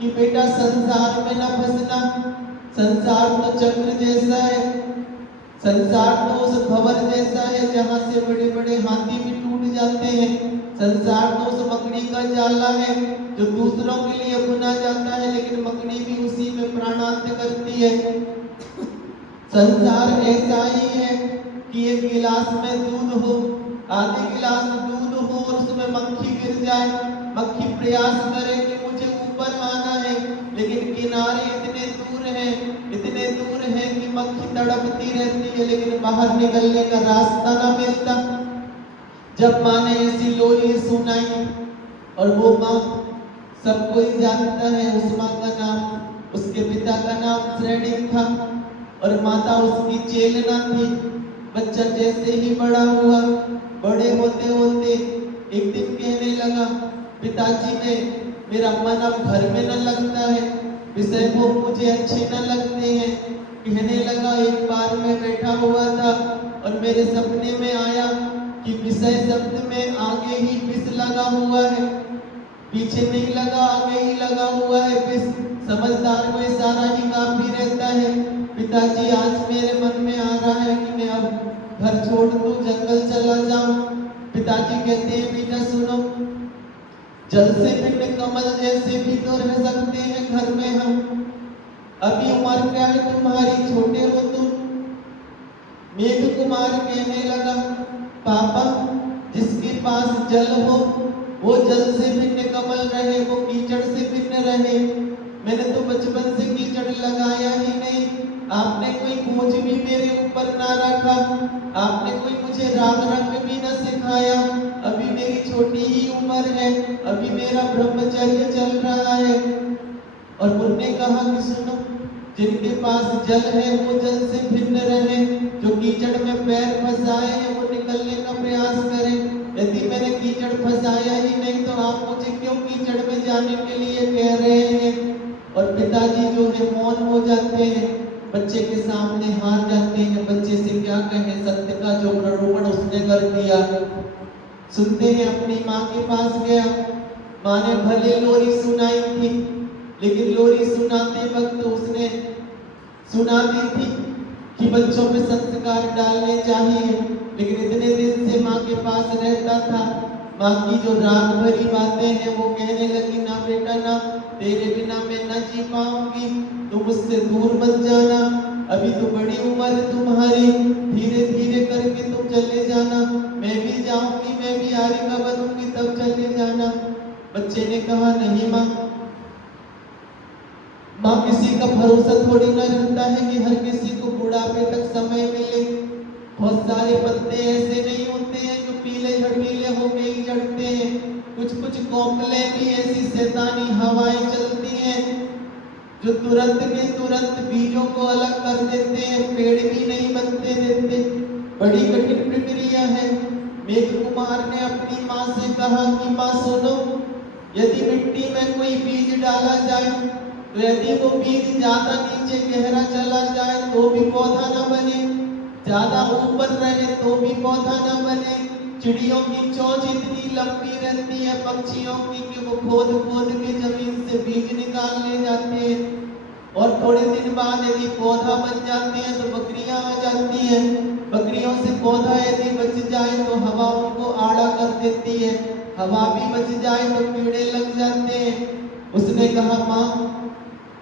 कि बेटा संसार में न फंसना, संसार तो चक्र जैसा है, संसार तो उस भंवर जैसा है जहाँ से बड़े बड़े हाथी भी टूट जाते हैं, संसार तो उस मकड़ी का जाला है जो दूसरों के लिए बुना जाता है लेकिन मकड़ी भी उसी में प्राणांत करती है। संसार ऐसा ही है कि एक गिलास में दूध हो, आधे गिलास दूध हो और उसमें मक्खी गिर जाए, मक्खी प्रयास करे कि मुझे ऊपर आना है, लेकिन किनारे इतने दूर हैं कि मक्खी तड़पती रहती है लेकिन बाहर निकलने का रास्ता ना मिलता। जब माँ ने ऐसी लोरी सुनाई, और वो माँ सब कोई जानता है, उस माँ का नाम, उसके पिता का नाम श्रेणिक था और माता उसकी चेलना थी। बच्चा जैसे ही बड़ा हुआ, बड़े होते होते एक दिन कहने लगा, पिताजी में मेरा मन अब घर में न लगता है, विषय को मुझे अच्छे न लगते हैं। कहने लगा, एक बार मैं बैठा हुआ था और मेरे सपने में आया कि विषय शब्द में आगे ही विष लगा हुआ है, पीछे नहीं लगा, आगे ही लगा हुआ है विष। समझदार को इशारा ही काफी रहता है। पिताजी आज मेरे मन में आ रहा है कि मैं अब घर छोड़ दूं, जंगल चला जाऊं। पिताजी कहते हैं, बेटा सुनो, जल से पिंड कमल जैसे भी तो रह सकते हैं घर में हम, अभी उम्र क्या है तुम्हारी, छोटे हो तुम। मेघ कुमार कहने लगा, पापा जिसके पास जल हो वो जल से भिन्न कमल रहे, वो कीचड़ से भिन्न रहे। मैंने तो बचपन से कीचड़ लगाया ही नहीं, आपने कोई बोझ भी मेरे ऊपर ना रखा, आपने कोई मुझे राग रंग भी न सिखाया, अभी मेरी छोटी ही उम्र है, अभी मेरा ब्रह्मचर्य चल रहा है। और उन्होंने कहा कि सुनो, जिनके पास जल है वो जल से भिन्न रहे, जो कीचड़ में पैर फंसाए हैं वो निकलने का प्रयास करें। यदि मैंने कीचड़ फंसाया ही नहीं तो आप मुझे क्यों कीचड़ में जाने के लिए कह रहे हैं। और पिताजी जो है मौन हो जाते हैं, बच्चे के सामने हार जाते हैं, बच्चे से क्या कहें, सत्य का जो प्रलोभन उसने कर दिया। सुनते हैं अपनी माँ के पास गया, माँ ने भले लोरी सुनाई थी लेकिन लोरी सुनाते वक्त उसने सुना दी थी कि बच्चों पे संस्कार डालने चाहिए, लेकिन इतने दिन से माँ के पास रहता था। माँ की जो राग भरी बातें हैं वो कहने लगी, ना बेटा ना, तेरे बिना मैं न जी पाऊंगी, तुम मुझसे दूर मत जाना, अभी तो बड़ी उम्र है तुम्हारी, धीरे धीरे करके तुम चले जाना, मैं भी जाऊंगी, मैं भी आरिका बनूंगी, तब चले जाना। बच्चे ने कहा, नहीं माँ, माँ किसी का भरोसा थोड़ी ना रहता है कि हर किसी को बुढ़ापे तक समय मिले। बहुत सारे पत्ते ऐसे नहीं होते हैं जो पीले झड़ीले होके ही झड़ते हैं, कुछ कुछ कोमले भी ऐसी शैतानी हवाएं चलती हैं जो तुरंत के तुरंत बीजों को अलग कर देते हैं, पेड़ भी नहीं बनते देते। बड़ी कठिन प्रक्रिया है। मेघ कुमार ने अपनी माँ से कहा कि माँ सुनो, यदि मिट्टी में कोई बीज डाला जाए तो यदि वो बीज ज्यादा नीचे गहरा चला जाए तो भी पौधा न बने, ज्यादा ऊपर रहे तो भी पौधा न बने। चिड़ियों की चोंच इतनी लंबी रहती है पक्षियों की कि वो खोद खोद के जमीन से बीज निकाल ले जाते हैं, और थोड़े दिन बाद यदि पौधा बन जाते हैं तो बकरियां आ जाती हैं, बकरियों से पौधा यदि बच जाए तो हवा उनको आड़ा कर देती है, हवा भी बच जाए तो कीड़े लग जाते हैं। उसने कहा, माँ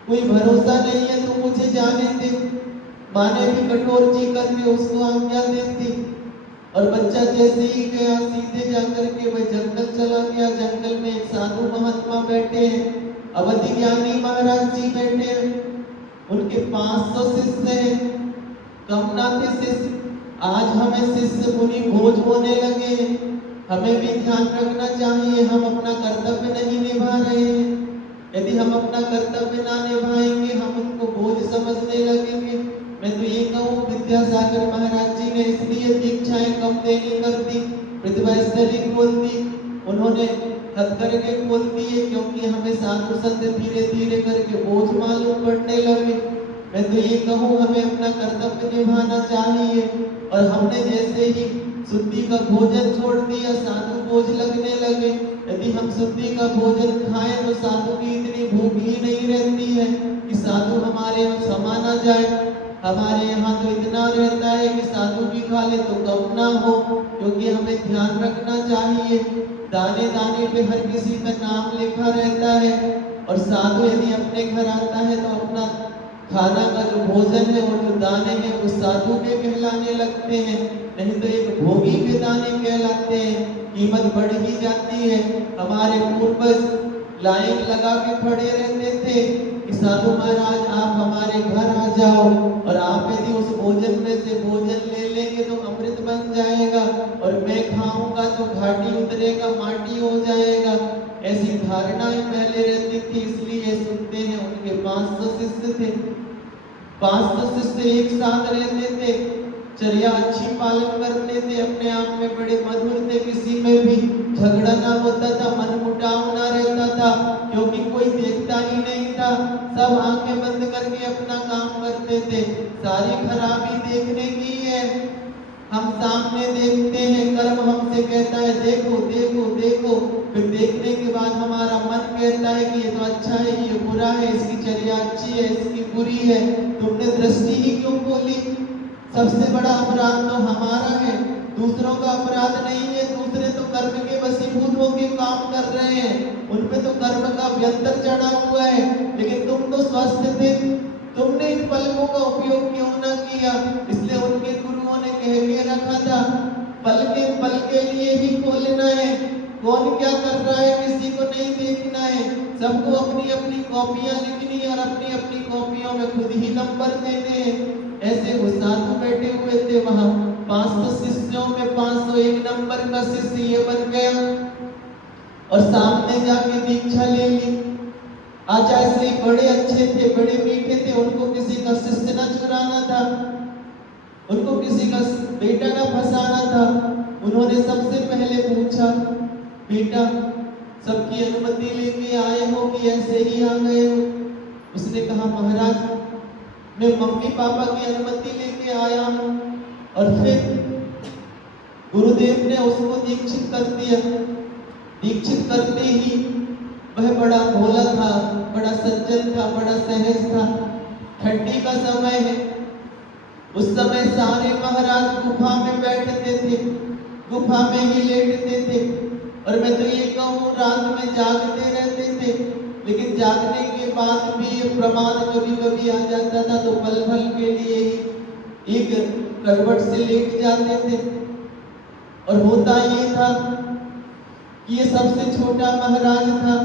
कोई भरोसा नहीं है, तू मुझे जाने दे। माँ ने भी कठोर जी करके उसको आज्ञा दे दी। और बच्चा जैसे ही गया, सीधे जाकर के वह जंगल चला गया। जंगल में एक साधु महात्मा बैठे हैं, अवधि ज्ञानी महाराज जी बैठे हैं। उनके 500 शिष्य हैं, कम ना थे शिष्य। आज हमें शिष्य मुनि भोज होने लगे हैं। हमें भी ध्यान रखना चाहिए, हम अपना कर्तव्य नहीं निभा रहे हैं। यदि हम अपना कर्तव्य ना निभाएंगे, हम उनको बोझ समझने लगेंगे। मैं तो ये कहूँ, विद्यासागर महाराज जी ने इसलिए दीक्षाएं कम देनी कर दी, प्रतिभा स्थली खोल दी, उन्होंने हथकरघे खोल दिए, क्योंकि हमें साधु संत धीरे धीरे करके बोझ मालूम पड़ने लगे। मैं तो ये कहूँ, हमें अपना कर्तव्य निभाना चाहिए। और हमने जैसे ही शुद्धि का भोजन छोड़ दिया, साधु बोझ लगने लगे। यदि हम शुद्धि का भोजन खाएं तो साधु की इतनी भूख ही नहीं रहती है कि साधु हमारे यहाँ समा ना जाए। हमारे यहाँ तो इतना रहता है कि साधु भी खा ले तो कम ना हो, क्योंकि हमें ध्यान रखना चाहिए। दाने दाने पे हर किसी का नाम लिखा रहता है। और साधु यदि अपने घर आता है तो अपना खाना का जो भोजन है और जो दाने हैं वो साधु के कहलाने लगते हैं, नहीं तो एक भोगी के दाने कहलाते हैं। कीमत बढ़ ही जाती है। हमारे पूर्वज लाइन लगा के खड़े रहते थे कि साधु महाराज आप हमारे घर आ जाओ, और आप यदि उस भोजन में से भोजन ले लेंगे तो अमृत बन जाएगा, और मैं खाऊंगा तो घाटी उतरेगा, माटी हो जाएगा। ऐसी धारणाएं पहले रहती थी, इसलिए सुनते हैं उनके 500 शिष्य थे। 500 शिष्य एक साथ रहते थे, चर्या अच्छी पालन करते थे, अपने आप में बड़े मधुर थे, किसी में भी झगड़ा ना होता था, मनमुटाव ना रहता था, क्योंकि कोई देखता ही नहीं था। सब आंखें बंद करके अपना काम करते थे। सारी खराबी देखने की है, हम सामने देखते हैं, कर्म हमसे कहता है देखो देखो देखो, फिर देखने के बाद हमारा मन कहता है कि ये तो अच्छा है, ये बुरा है, इसकी चर्या अच्छी है, इसकी बुरी है। तुमने दृष्टि ही क्यों खोली? सबसे बड़ा अपराध तो हमारा है, दूसरों का अपराध नहीं है। दूसरे तो कर्म के वशीभूत होकर काम कर रहे हैं, उनपे तो कर्म का व्यंतर चढ़ा हुआ है, लेकिन तुम तो स्वस्थ थे, तुमने इन पलकों का उपयोग क्यों ना किया? इसलिए उनके गुरुओं ने कह के रखा था, पल के लिए ही खोलना है। कौन क्या कर रहा है किसी को नहीं देखना है, सबको अपनी अपनी कॉपियां लिखनी और अपनी अपनी कॉपियों में खुद ही नंबर देने हैं। ऐसे वो साधु बैठे हुए थे वहां, 500 शिष्यों में 501 नंबर का शिष्य ये बन गया और सामने जाके दीक्षा ले ली। आचार्य श्री बड़े अच्छे थे, बड़े मीठे थे, उनको किसी का शिष्य न चुराना था, उनको किसी का बेटा न फंसाना था। उन्होंने सबसे पहले पूछा, बेटा सबकी अनुमति लेके आए हो कि ऐसे ही आ गए हो? उसने कहा, महाराज मैं मम्मी पापा की अनुमति लेके आया हूँ। और फिर गुरुदेव ने उसको दीक्षित कर दिया। दीक्षित करते ही वह बड़ा भोला था, बड़ा सज्जन था, बड़ा सहज था। ठंडी का समय है, उस समय सारे महाराज गुफा में बैठते थे, गुफा में ही लेटते थे। और मैं तो ये कहूँ, रात में जागते रहते थे, लेकिन जागने के बाद भी ये प्रमाद कभी कभी आ जाता था तो पल भर के लिए ही एक करवट से लेट जाते थे। और होता ये था, ये सबसे छोटा महाराज था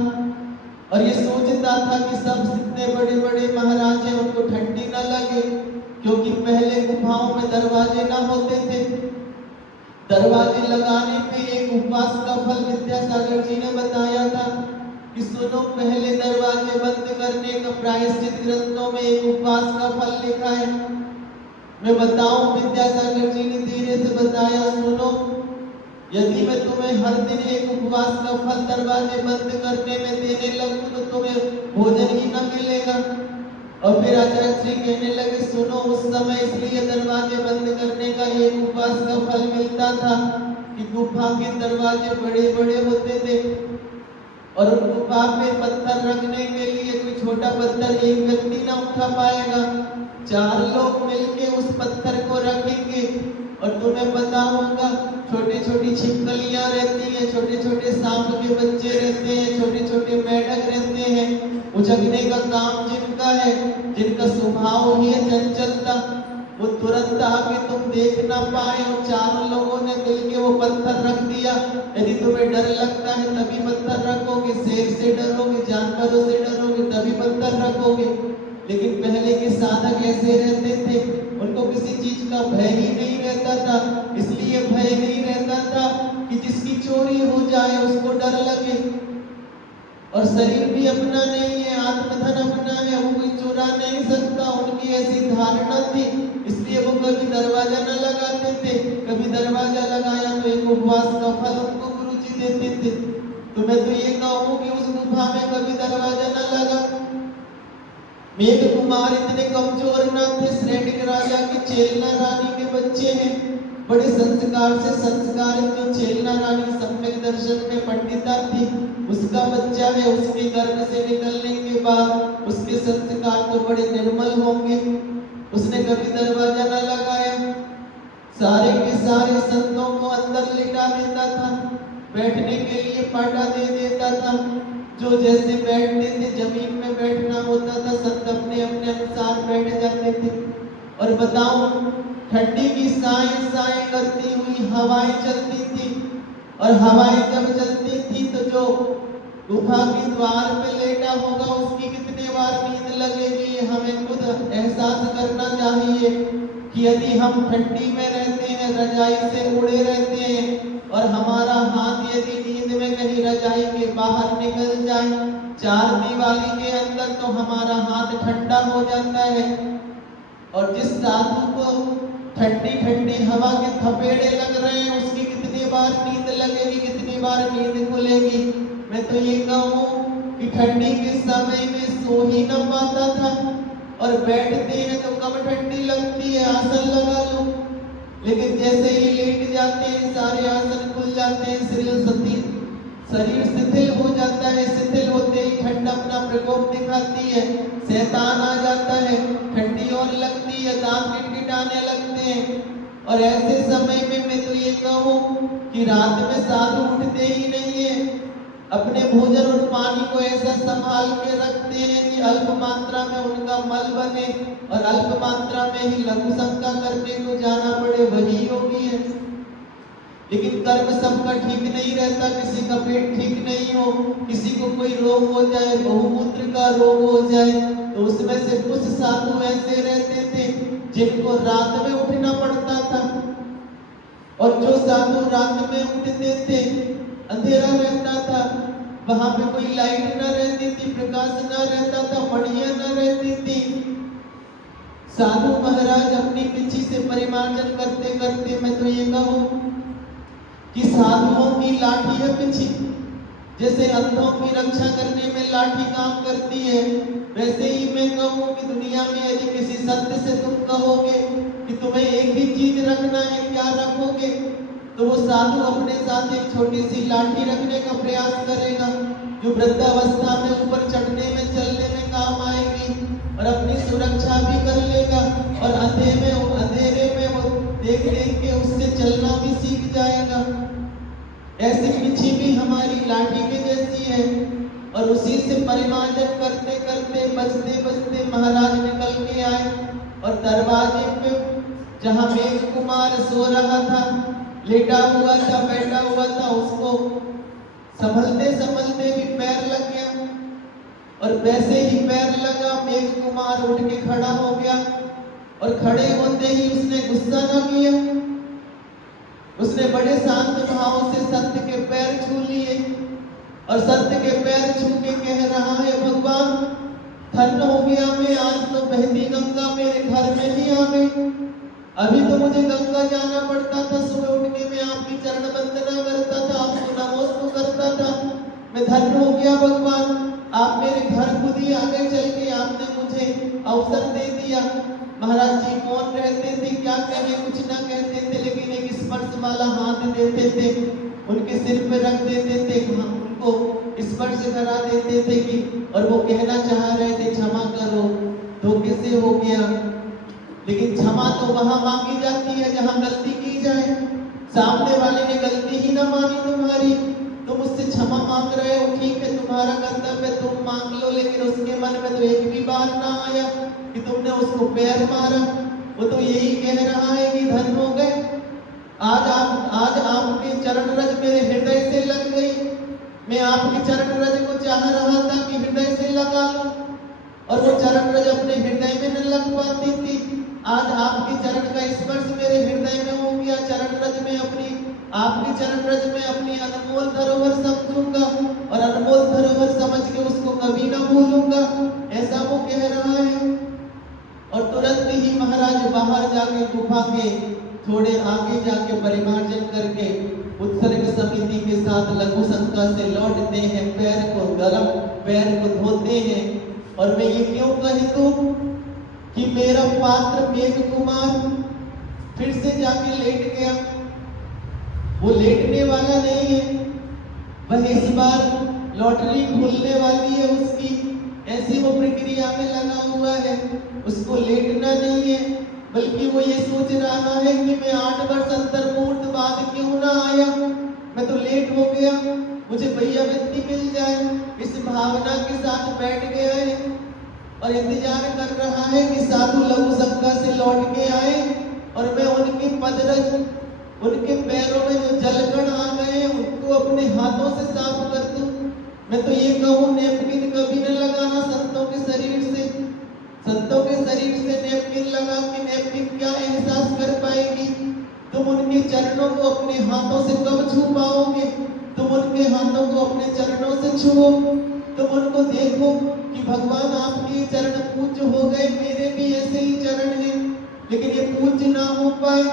और ये सोचता था कि सब जितने बड़े बड़े महाराज हैं उनको ठंडी ना लगे, क्योंकि पहले गुफाओं में दरवाजे ना होते थे। दरवाजे लगाने पे एक उपवास का फल विद्यासागर जी ने बताया था कि सुनो, पहले दरवाजे बंद करने का प्रायश्चित ग्रंथों में एक उपवास का फल लिखा है। मैं बताऊं, विद्यासागर जी ने धीरे से बताया, सुनो, यदि मैं तुम्हें हर दिन एक उपवास का फल दरवाजे बंद करने में देने लगूं तो तुम्हें भोजन ही न मिलेगा। और फिर आचार्य श्री कहने लगे, सुनो, उस समय इसलिए दरवाजे बंद करने का एक उपवास का फल मिलता था कि गुफा के दरवाजे बड़े बड़े होते थे और उन गुफा पे पत्थर रखने के लिए कोई छोटा पत्थर एक व्यक्ति ना उठा पाएगा, 4 लोग मिलके उस पत्थर को रखेंगे और तुम्हें पता होगा छोटी छोटी छिपकलियां रहती हैं, छोटे छोटे सांप के बच्चे रहते हैं, छोटे छोटे मेढक रहते हैं, उचकने का काम जिनका है, जिनका स्वभाव ही है चंचलता, वो तुरंत आके तुम देख ना पाए और चारों लोगों ने मिलके वो पत्थर रख दिया। यदि तुम्हें डर लगता है तभी पत्थर रखोगे, शेर से डरोगे, जानवरों से डरोगे तभी पत्थर रखोगे। लेकिन पहले के साधक ऐसे रहते थे, उनको किसी चीज का भय ही नहीं रहता था। इसलिए भय नहीं रहता था कि जिसकी चोरी हो जाए उसको डर लगे, और शरीर भी अपना नहीं है, आत्मधन अपना है, वो कोई चुरा नहीं सकता। उनकी ऐसी धारणा थी, इसलिए वो कभी दरवाजा न लगाते थे। कभी दरवाजा लगाया तो एक उपवास का फल उनको गुरुजी देते थे। तो मैं तो ये कहूँ कि उस गुफा में कभी दरवाजा न लगा। मेघ कुमार इतने कमजोर न थे, श्रेष्ठ राजा की चेलना रानी के बच्चे हैं, बड़े संस्कार से संस्कारित। जो चेलना रानी सम्यक दर्शन में पंडिता थी, उसका बच्चा है, उसके गर्भ से निकलने के बाद उसके संस्कार तो बड़े निर्मल होंगे। उसने कभी दरवाजा न लगाया, सारे के सारे संतों को अंदर लिटा देता था, बैठने के लिए पाटा दे देता था। जो जैसे बैठते थे, जमीन में बैठना होता था, संत अपने अपने अनुसार बैठ जाते थे। और बताओ, ठंडी की साएं साएं करती हुई हवाएं चलती थी, और हवाएं जब चलती थी तो जो गुफा के द्वार पे लेटा होगा उसकी कितने बार नींद लगेगी, हमें खुद एहसास करना चाहिए कि यदि हम ठंडी में रहते हैं, रजाई से उड़े रहते हैं, और हमारा हाथ यदि नींद में कहीं रजाई के बाहर निकल जाए, चार दीवारी के अंदर, तो हमारा हाथ ठंडा हो जाता है। और जिस साधु को ठंडी ठंडी हवा के थपेड़े लग रहे हैं, उसकी कितनी बार नींद लगेगी, कितनी बार नींद खुलेगी। मैं तो ये कहूँ कि ठंडी के समय में सो ही न पाता था, और बैठते हैं तो कब ठंडी लगती है, आसन लगा लो। लेकिन जैसे ही लेट जाते हैं सारे आसन खुल जाते हैं, शरीर शिथिल हो जाता है। शिथिल होते ही ठंड अपना प्रकोप दिखाती है, शैतान आ जाता है, ठंडी और लगती है, दांत गिटगिटाने लगते हैं। और ऐसे समय में मैं तो ये कहूँ कि रात में साधु उठते ही नहीं है, अपने भोजन और पानी को ऐसा संभाल के रखते हैं कि अल्प मात्रा में उनका मल बने, और अल्प मात्रा में ही लघु शंका करने को जाना पड़े, वही योगी है। लेकिन कर्म सबका ठीक नहीं रहता, किसी का पेट ठीक नहीं हो, किसी को कोई रोग हो जाए, बहुमूत्र का रोग हो जाए, तो उसमें से कुछ साधु ऐसे रहते थे जिनको रात में उठना पड़ता था। और जो साधु रात में उठते थे, अंधेरा रहता था, वहां पे कोई लाइट न रहती थी, प्रकाश न रहता था, मणियां न रहती थी। साधु महाराज अपनी पीछे से परिमार्जन करते करते, मैं तो ये कहूँ कि साधुओं की लाठी है पीछे, जैसे अंधों की रक्षा करने में लाठी काम करती है, वैसे ही मैं कहूँ कि दुनिया में यदि किसी सत्य से तुम कहोगे कि तुम्हें एक ही चीज रखना है, क्या रखोगे, तो वो साधु अपने साथ एक छोटी सी लाठी रखने का प्रयास करेगा, जो वृद्धावस्था में ऊपर चढ़ने में चलने में काम आएगी, और अपनी सुरक्षा भी कर लेगा, और अंधेरे में वो देख देख के उससे चलना भी सीख जाएगा। ऐसी पीछे भी हमारी लाठी के जैसी है, और उसी से परिमार्जन करते करते बचते बचते महाराज निकल के आए, और दरवाजे पे जहाँ मेघ कुमार सो रहा था, लेटा हुआ था, बैठा हुआ था, उसको संभलते संभलते भी पैर लग गया, और वैसे ही पैर लगा, मेघ कुमार उठ के खड़ा हो गया, और खड़े होते ही उसने गुस्सा न किया, उसने बड़े शांत भाव से संत के पैर छू लिए, और संत के पैर छू के कह रहा है, भगवान धन्य हो गया मैं, आज तो बहती गंगा मेरे घर में ही आ गई। अभी तो मुझे गंगा जाना पड़ता था, सुबह उठ के मैं आपकी चरण वंदना करता था, आपको नमोस्तु करता था। मैं धन्य हो गया भगवान, आप मेरे घर खुद ही आगे चल के आपने मुझे अवसर दे दिया। महाराज जी मौन रहते थे, क्या कहे, कुछ ना कहते थे, लेकिन एक स्पर्श वाला हाथ देते थे, उनके सिर पे रख देते थे, उनको स्पर्श करा देते थे कि, और वो कहना चाह रहे थे, क्षमा करो, धोखे से हो गया। लेकिन क्षमा तो वहां मांगी जाती है जहां गलती की जाए। सामने वाले ने गलती ही ना मानी तुम्हारी, तुम उससे क्षमा मांग रहे हो, ठीक है तुम्हारा कर्तव्य तुम मांग लो, लेकिन उसके मन में तो एक भी बार ना आया कि तुमने उसको पैर मारा। वो तो यही कह रहा है कि धन हो गए, आज आपके चरण रज मेरे हृदय से लग गई। मैं आपके चरण रज को चाह रहा था कि हृदय से लगा लूं, और वो चरण रज अपने हृदय में न लग पाती थी। आज आपके चरण का स्पर्श मेरे हृदय में हो गया। चरण रज में अपनी आपके चरण रज में अपनी अनमोल धरोहर समझूंगा, और अनमोल धरोहर समझ के उसको कभी ना भूलूंगा, ऐसा वो कह रहा है। और तुरंत ही महाराज बाहर जाके गुफा के थोड़े आगे जाके परिमार्जन करके उत्सर्ग समिति के साथ लघु शंका से लौटते हैं, पैर को गरम पैर को धोते हैं। और मैं ये क्यों कह दूं कि मेरा पात्र मेघ कुमार फिर से जाके लेट गया। वो लेटने वाला नहीं है, वह इस बार लॉटरी खुलने वाली है उसकी, ऐसी वो प्रक्रिया में लगा हुआ है। उसको लेटना नहीं है, बल्कि वो ये सोच रहा है कि मैं 8 वर्ष अंतर्मुहूर्त बाद क्यों ना आया, मैं तो लेट हो गया, मुझे भैया व्यक्ति मिल जाए। इस भावना के साथ बैठ गया है और इंतजार कर रहा है कि साधु लघु शंका से लौट के आए और मैं उनके पदरज, उनके पैरों में जो जलकण आ गए उनको अपने हाथों से साफ कर दूं। मैं तो ये कहूँ नैपकिन कभी न लगाना संतों के शरीर से, संतों के शरीर से नैपकिन लगा के नैपकिन क्या एहसास कर पाएगी। तुम उनके चरणों को अपने हाथों से कब छू पाओगे। तुम उनके हाथों को अपने चरणों से छुओ, तुम उनको देखो कि भगवान आपके चरण पूज्य हो गए, मेरे भी ऐसे ही चरण हैं, लेकिन ये पूज्य ना हो पाए।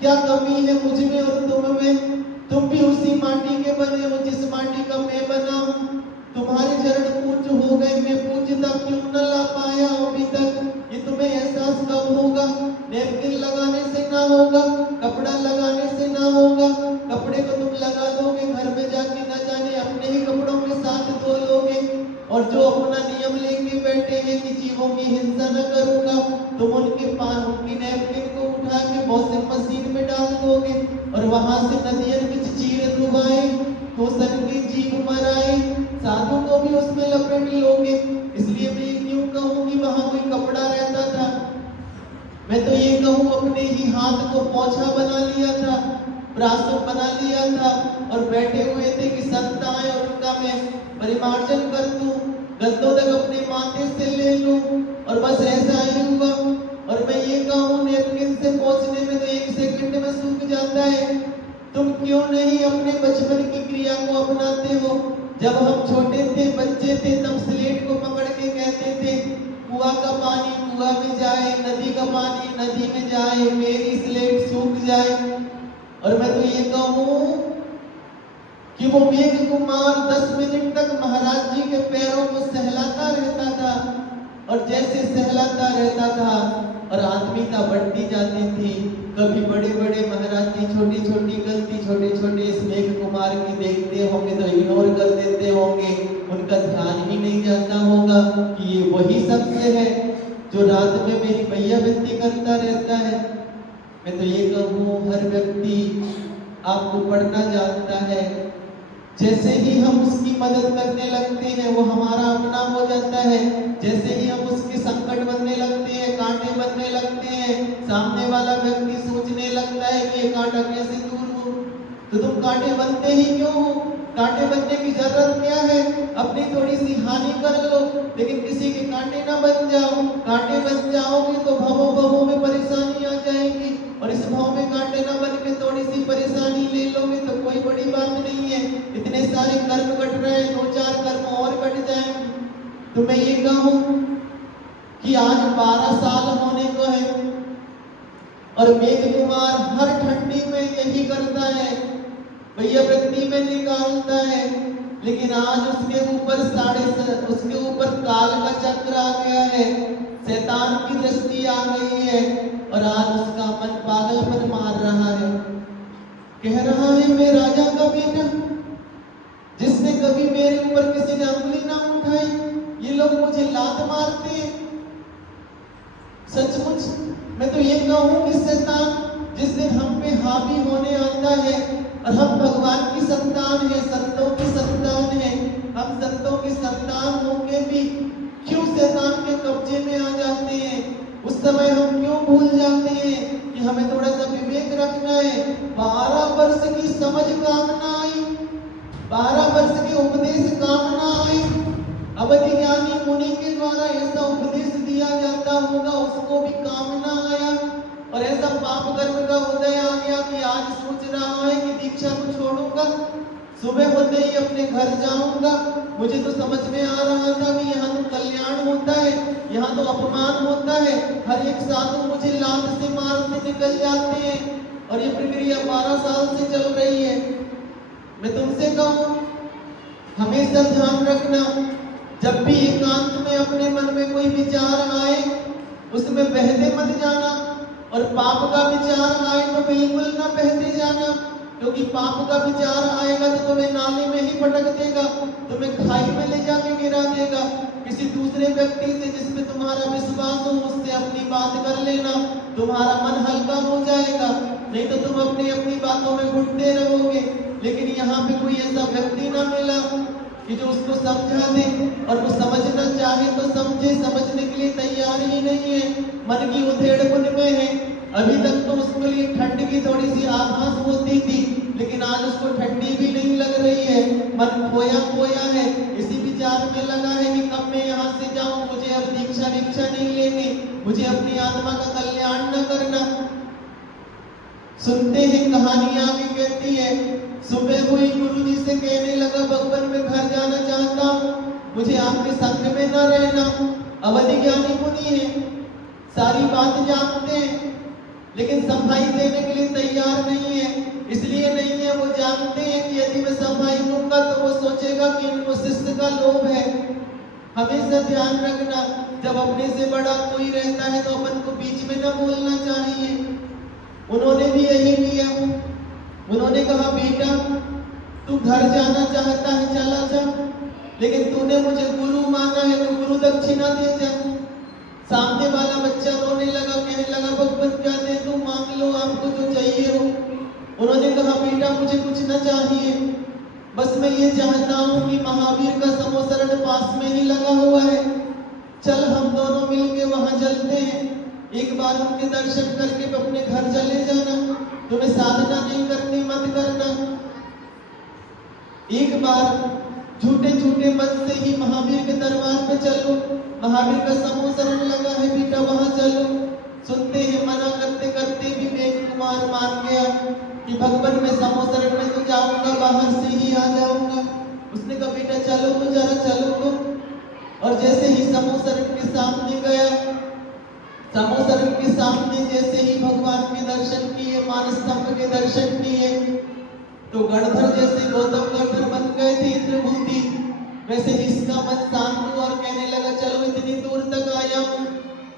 क्या कमी है मुझ में और तुम में। तुम भी उसी माटी के बने हो जिस माटी का मैं बना हूँ। तुम्हारे चरण पूज्य हो गए, मैं पूज्यता क्यों न ला पाया अभी तक, ये तुम्हें एहसास कब होगा। नैपकिन लगाने से ना होगा, कपड़ा लगाने से ना होगा। कपड़े को तुम लगा दोगे, घर में जाके न जाने अपने ही कपड़ों के साथ धो लोगे, और जो अपना नियम लेके बैठे हैं कि जीवों की हिंसा न करूंगा, तुम उनके उनकी नैपकिन को उठा के वॉशिंग मशीन में डाल दोगे और वहां से नदियन बिच चीर डुबाए, कोसन की जीव मराए, साधु को भी उसमें लपेट लोगे। इसलिए मैं क्यों कहूँ कि वहां कोई कपड़ा रहता था, मैं तो ये कहूँ अपने ही हाथ को पोछा बना लिया था, प्रासुप बना लिया था, और बैठे हुए थे कि संत आए और उनका मैं परिमार्जन कर दूं, गद्दों तक अपने माथे से ले लूं, और बस ऐसा ही हुआ। और मैं ये कहूँ नैपकिन से पोंछने में तो 1 सेकंड में सूख जाता है। तुम क्यों नहीं अपने बचपन की क्रिया को अपनाते हो। जब हम छोटे थे, बच्चे थे, तब स्लेट को पकड़ के कहते थे कुआं का पानी कुआं में जाए, नदी का पानी नदी में जाए, मेरी स्लेट सूख जाए। और मैं तो ये कहूँ कि वो मेघ कुमार 10 मिनट तक महाराज जी के पैरों को सहलाता रहता था, और जैसे सहलाता रहता था और आत्मीयता बढ़ती जाती थी, कभी बड़े बड़े महाराज जी छोटी छोटी गलती छोटे छोटे इस मेघ कुमार की देखते होंगे तो इग्नोर कर देते होंगे, उनका ध्यान ही नहीं जाता होगा कि ये वही सत्य है जो रात में मेरी मैया विनती करता रहता है। मैं तो ये कहूँ हर व्यक्ति आपको पढ़ना जानता है, जैसे ही हम उसकी मदद करने लगते हैं वो हमारा अपना हो जाता है। जैसे ही हम उसके संकट बनने लगते हैं, कांटे बनने लगते हैं, सामने वाला व्यक्ति सोचने लगता है कि ये कांटा कैसे दूर हो। तो तुम कांटे बनते ही क्यों हो। कांटे बनने की जरूरत क्या है, अपनी थोड़ी सी हानि कर लो, लेकिन किसी के कांटे ना बन जाओ। कांटे बन जाओगे तो भवों में परेशानी आ जाएगी, और इस भाव में कांटे ना बन के थोड़ी सी परेशानी ले लोगे तो कोई बड़ी बात नहीं है। इतने सारे कर्म कट रहे हैं, 2-4 कर्म और कट जाएंगे। तो मैं ये कहूँ कि आज 12 साल होने को है, और मेघ कुमार हर ठंडी में यही करता है, भैया व्यक्ति में निकालता है, लेकिन आज उसके ऊपर काल का चक्र आ गया है, शैतान की दृष्टि आ गई है, और आज उसका मन पागलपन मार रहा है। कह रहा है मैं राजा का बेटा, जिसने कभी मेरे ऊपर किसी ने अंगुली ना उठाई, ये लोग मुझे लात मारते हैं। सचमुच मैं तो देखा हूं कि शैतान जिस दिन हम पे हावी होने आता है, और हम भगवान की संतान है, संतों की संतान है, हम संतों की संतान होके भी क्यों शैतान के कब्जे में आ जाते हैं? उस समय हम क्यों भूल जाते हैं कि हमें थोड़ा सा विवेक रखना है? 12 वर्ष की समझ काम ना आई, 12 वर्ष के उपदेश काम ना आई। अवधि ज्ञानी मुनि के द्वारा ऐसा उपदेश दिया जाता होगा, उसको भी काम ना आया, और ऐसा पाप कर्म का उदय आ गया कि आज सोच रहा है कि दीक्षा को छोड़ूंगा, सुबह होते ही अपने घर जाऊंगा। मुझे तो समझ में आ रहा था कि यहाँ तो कल्याण होता है, यहाँ तो अपमान होता है, हर एक साधु मुझे लात से मारते निकल जाते हैं, और ये प्रक्रिया 12 साल से चल रही है। मैं तुमसे कहूं, हमेशा ध्यान रखना, जब भी एकांत में अपने मन में कोई विचार आए, उसमें बहते मत जाना, और पाप का विचार आए तो बिल्कुल ना बहते जाना, क्योंकि पाप का विचार आएगा तो तुम्हें नाले में ही पटक देगा, तुम्हें खाई में ले जाके गिरा देगा। किसी दूसरे व्यक्ति से जिस पे तुम्हारा विश्वास हो, उससे अपनी बात कर लेना, तुम्हारा मन हल्का हो जाएगा, नहीं तो तुम अपनी अपनी बातों में घुटते रहोगे। लेकिन यहाँ पे कोई ऐसा व्यक्ति ना मिला कि जो उसको समझा दे, और वो समझना चाहे तो समझे, समझने के लिए तैयार ही नहीं है, मन की उधेड़-बुन में है। अभी तक तो उसके लिए ठंड की थोड़ी सी आभास होती थी, लेकिन आज उसको ठंडी भी नहीं लग रही है, मन खोया खोया है, इसी विचार में लगा है कि कब मैं यहाँ से जाऊं, मुझे अब दीक्षा वीक्षा नहीं लेनी, मुझे अपनी आत्मा का कल्याण न करना। सुनते हैं कहानी आगे कहती है, सुबह हुई गुरुजी से कहने लगा, भगवान मैं घर जाना चाहता हूँ, मुझे आपके संग में न रहना। अवधि ज्ञानी मुनि है, सारी बात जानते हैं, लेकिन सफाई देने के लिए तैयार नहीं है। इसलिए नहीं है, वो जानते हैं कि यदि मैं सफाई दूंगा तो वो सोचेगा कि इनको शिष्य का लोभ है। हमेशा ध्यान रखना, जब अपने से बड़ा कोई रहता है तो अपन को बीच में न बोलना चाहिए। उन्होंने भी यही किया, उन्होंने कहा बेटा तू घर जाना चाहता है चला जा, लेकिन तूने मुझे गुरु माना है तो गुरु दक्षिणा दे जा। सामने वाला बच्चा रोने लगा, कहने लगा भगवान क्या दे दूं, मांग लो आपको जो चाहिए हो। उन्होंने कहा बेटा मुझे कुछ न चाहिए, बस मैं ये चाहता हूँ कि महावीर का समोसरण पास में ही लगा हुआ है, चल हम दोनों मिलके वहां चलते हैं, एक बार उनके दर्शन करके अपने घर चले जाना, तुम्हें साधना नहीं करनी मत करना। एक बार झूठे झूठे मन से ही महावीर के दरबार पे चलो, महावीर का समोसरण लगा है बेटा वहां चलो। सुनते हैं, मना करते करते भी मेघ कुमार मान गया कि भगवान मैं समोसरण में तो जाऊंगा, बाहर से ही आ जाऊंगा। उसने कहा बेटा चलो तो जरा चलो तो, और जैसे ही समोसरण के सामने गया, समोसरण के सामने जैसे ही भगवान के दर्शन किए, मानस्तंभ के दर्शन किए, तो गणधर जैसे गौतम गणधर बन गए थे इंद्रभूति, वैसे इसका मन शांत हुआ और कहने लगा चलो इतनी दूर तक आया हूँ,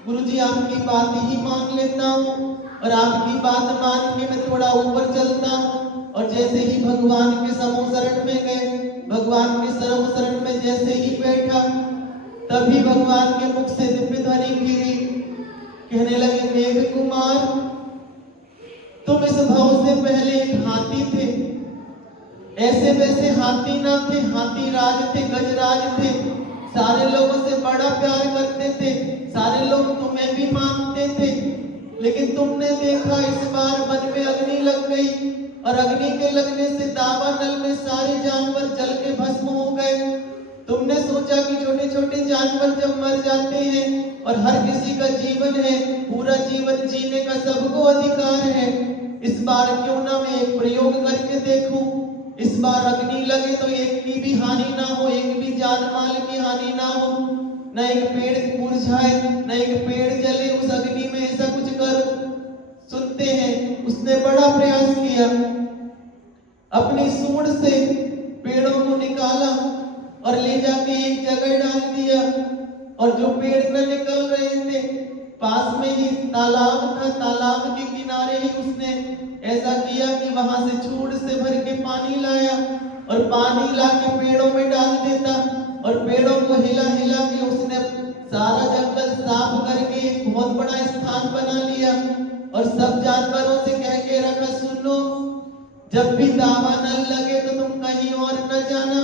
गुरुजी आपकी बात ही मान लेता हूँ, और आपकी बात मान के मैं थोड़ा ऊपर चलता हूँ। और जैसे ही भगवान के समोसरण में गए, भगवान के समोसरण में जैसे ही बैठा, तभी भगवान के मुख से दिव्य ध्वनि गिरी, कहने लगे मेघ कुमार तुम इस भाव से पहले एक हाथी थे, ऐसे वैसे हाथी ना थे, हाथी राज थे, गजराज थे, सारे लोगों से बड़ा प्यार करते थे, सारे लोग तुम्हें भी मानते थे, लेकिन तुमने देखा इस बार वन में अग्नि लग गई, और अग्नि के लगने से दावानल में सारे जानवर जल के भस्म हो गए। तुमने सोचा कि छोटे छोटे जानवर जब मर जाते हैं, और हर किसी का जीवन है, पूरा जीवन जीने का सबको अधिकार है, इस बार क्यों ना मैं एक प्रयोग करके देखूं, इस बार अग्नि लगे तो एक की भी हानि ना हो, एक भी जान माल की हानि ना हो, न एक पेड़ मुरझाए, न एक पेड़ जले, उस अग्नि में ऐसा कुछ करो। सुनते हैं उसने बड़ा प्रयास किया, अपनी सूंड से पेड़ों को निकाला और ले जाके एक जगह डाल दिया, और जो पेड़ न निकल रहे थे, पास में ही तालाब था, तालाब के किनारे ही उसने ऐसा किया कि वहां से छूड़ से भर के पानी लाया, और पानी ला के पेड़ों में डाल देता, और पेड़ों को हिला हिला के उसने सारा जंगल साफ करके एक बहुत बड़ा स्थान बना लिया। और सब जानवरों से कह के रखा, सुनो जब भी दावा न लगे तो तुम कहीं और न जाना,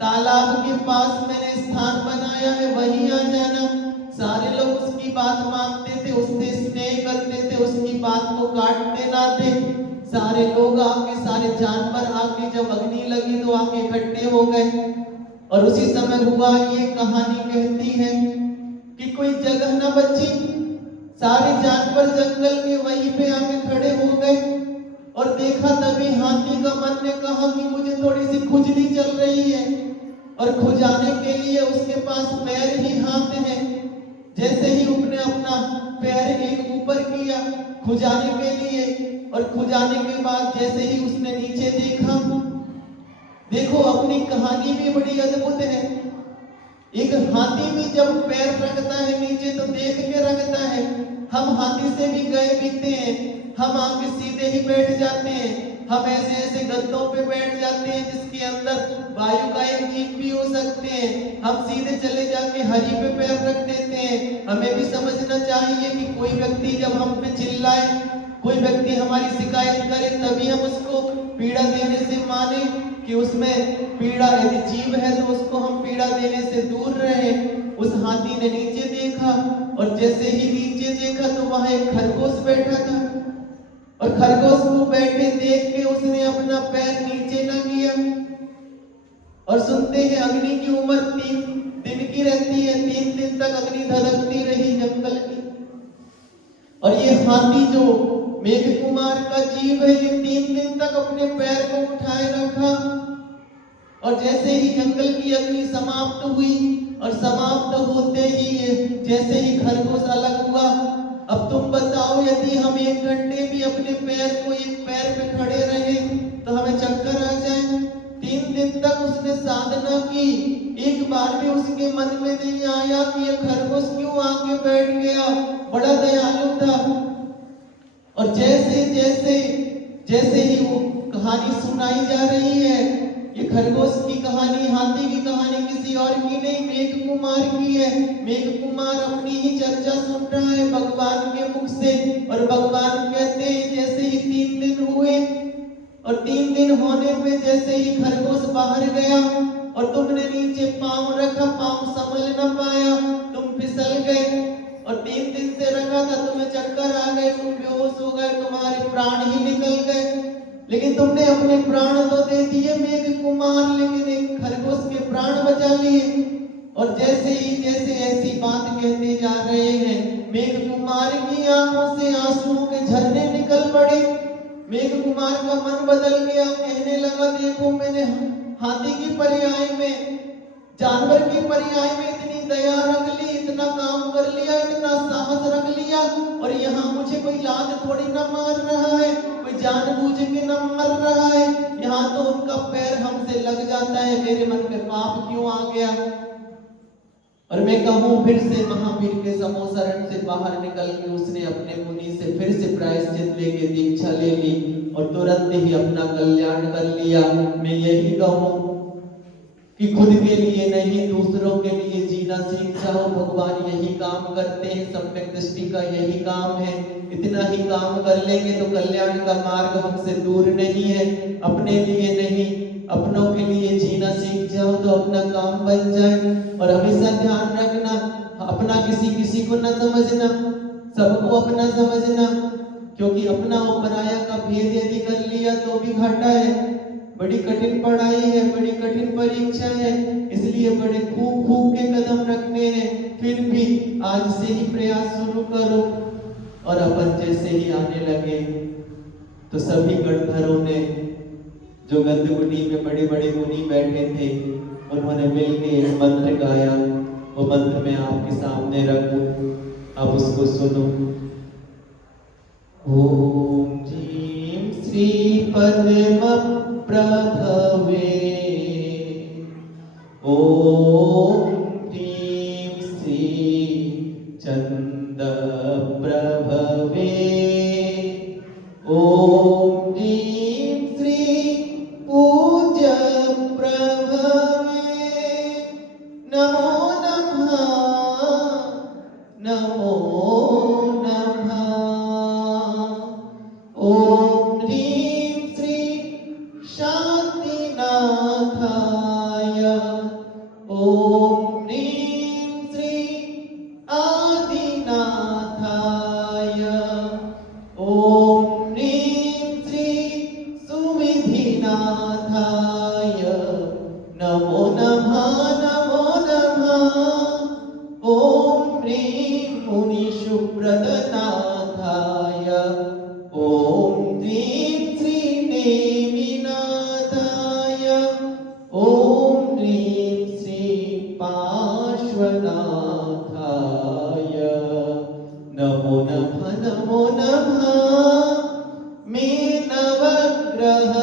तालाब के पास मैंने स्थान बनाया है वहीं आ जाना। सारे लोग उसकी बात मानते थे, उससे स्नेह करते थे, उसकी बात को काटते ना थे। सारे लोग आके, सारे जानवर आके, जब अग्नि लगी तो आके इकट्ठे हो गए। और उसी समय हुआ, ये कहानी कहती है कि कोई जगह न बची, सारे जानवर जंगल के वहीं पे आके खड़े हो गए। और देखा तभी हाथी का मन ने कहा कि मुझे थोड़ी सी खुजली चल रही है, और खुजाने के लिए उसके पास पैर ही हाथ है। जैसे ही उसने अपना पैर एक ऊपर किया खुजाने के लिए, और खुजाने के बाद जैसे ही उसने नीचे देखा, देखो अपनी कहानी भी बड़ी अद्भुत है। एक हाथी भी जब पैर रखता है नीचे तो देख के रखता है। हम हाथी से भी गए बीते हैं, हम आके सीधे ही बैठ जाते हैं, हम ऐसे ऐसे गद्दों पे बैठ जाते हैं जिसके अंदर वायु का एक जीव भी हो सकते हैं। हम सीधे चले जाके हरी पे पैर रख देते हैं। हमें भी समझना चाहिए कि कोई व्यक्ति जब हम पे चिल्लाए, कोई व्यक्ति हमारी शिकायत करे, तभी हम उसको पीड़ा देने से माने कि उसमें पीड़ा, यदि जीव है तो उसको हम पीड़ा देने से दूर रहे। उस हाथी ने नीचे देखा, और जैसे ही नीचे देखा तो वहां एक खरगोश बैठा था, और खरगोश को बैठे देख के उसने अपना पैर नीचे ना किया। और सुनते हैं अग्नि की उम्र 3 दिन की रहती है, 3 दिन तक अग्नि धधकती रही जंगल की। और ये हाथी जो मेघ कुमार का जीव है, ये 3 दिन तक अपने पैर को उठाए रखा। और जैसे ही जंगल की अग्नि समाप्त हुई, और समाप्त होते ही जैसे ही खरगोश अलग हुआ, अब तुम बताओ यदि हम 1 घंटे भी अपने पैर को एक पैर पे खड़े रहे तो हमें चक्कर आ जाए। 3 दिन तक उसने साधना की, एक बार भी उसके मन में नहीं आया कि ये खरगोश क्यों आके बैठ गया, बड़ा दयालु था। और जैसे जैसे जैसे ही वो कहानी सुनाई जा रही है, ये खरगोश की कहानी, हाथी की कहानी किसी और की नहीं, मेघ कुमार की है। मेघ कुमार अपनी ही चर्चा सुन रहा है भगवान के मुख से। और भगवान कहते हैं जैसे ही 3 दिन हुए, और 3 दिन होने पे जैसे ही खरगोश बाहर गया और तुमने नीचे पांव रखा, पांव संभल न पाया, तुम फिसल गए। और 3 दिन से रखा था, तुम्हें चक्कर आ गए, तुम बेहोश हो गए, तुम्हारे प्राण ही निकल गए। लेकिन तुमने अपने प्राण तो दे दिए मेघ कुमार, लेकिन एक खरगोश के प्राण बचा लिए। और जैसे ही जैसे ऐसी बात कहते जा रहे हैं, मेघ कुमार की आंखों से आंसुओं के झरने निकल पड़े। मेघ कुमार का मन बदल गया, कहने लगा देखो मैंने हाथी की पर्याय में, जानवर की पर्याय में इतनी दया रख ली, इतना काम कर लिया, इतना साहस रख लिया, और यहाँ मुझे कोई लात थोड़ी ना मार रहा है, कोई जानबूझ के ना मर रहा है। यहाँ तो उनका पैर हमसे लग जाता है, मेरे मन में पाप क्यों आ गया। और मैं कहूँ फिर से महावीर के समोसरण से बाहर निकल के उसने अपने मुनि से फिर से प्रायश्चित लेके दीक्षा ले ली, और तुरंत ही अपना कल्याण कर लिया। मैं यही कहूँ कि खुद के लिए नहीं, दूसरों के लिए जीना सीख जाओ। भगवान यही काम करते हैं, सम्यक दृष्टि का यही काम है। इतना ही काम कर लेंगे तो कल्याण का मार्ग हमसे दूर नहीं है। अपने लिए नहीं, अपनों के लिए जीना सीख जाओ तो अपना काम बन जाए। और हमेशा ध्यान रखना, अपना किसी को न समझना, सबको अपना समझना, क्योंकि अपना और पराया का भेद यदि कर लिया तो भी घाटा है। बड़ी कठिन पढ़ाई है, बड़ी कठिन परीक्षा है, इसलिए बड़े खूब के कदम रखने हैं। फिर भी आज से ही प्रयास शुरू करो। और अपन जैसे ही आने लगे तो सभी गणधरों ने, जो गंधकुटी में बड़े बड़े मुनि बैठे थे, उन्होंने मिलकर एक मंत्र गाया। वो मंत्र मैं आपके सामने रखूं, आप उसको सुनो। ओम जीम श्री पद्म प्रभवे, ओम ह्रीं श्री चंद प्रभवे, ओम ह्रीं श्री पूज प्रभवे, नमो नमः, नमो नमः। वक्रः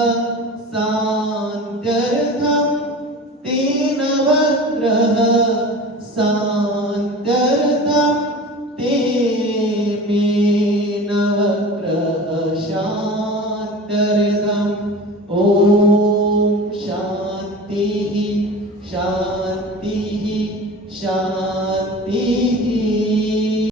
शान्त्यर्थं तेन वक्रः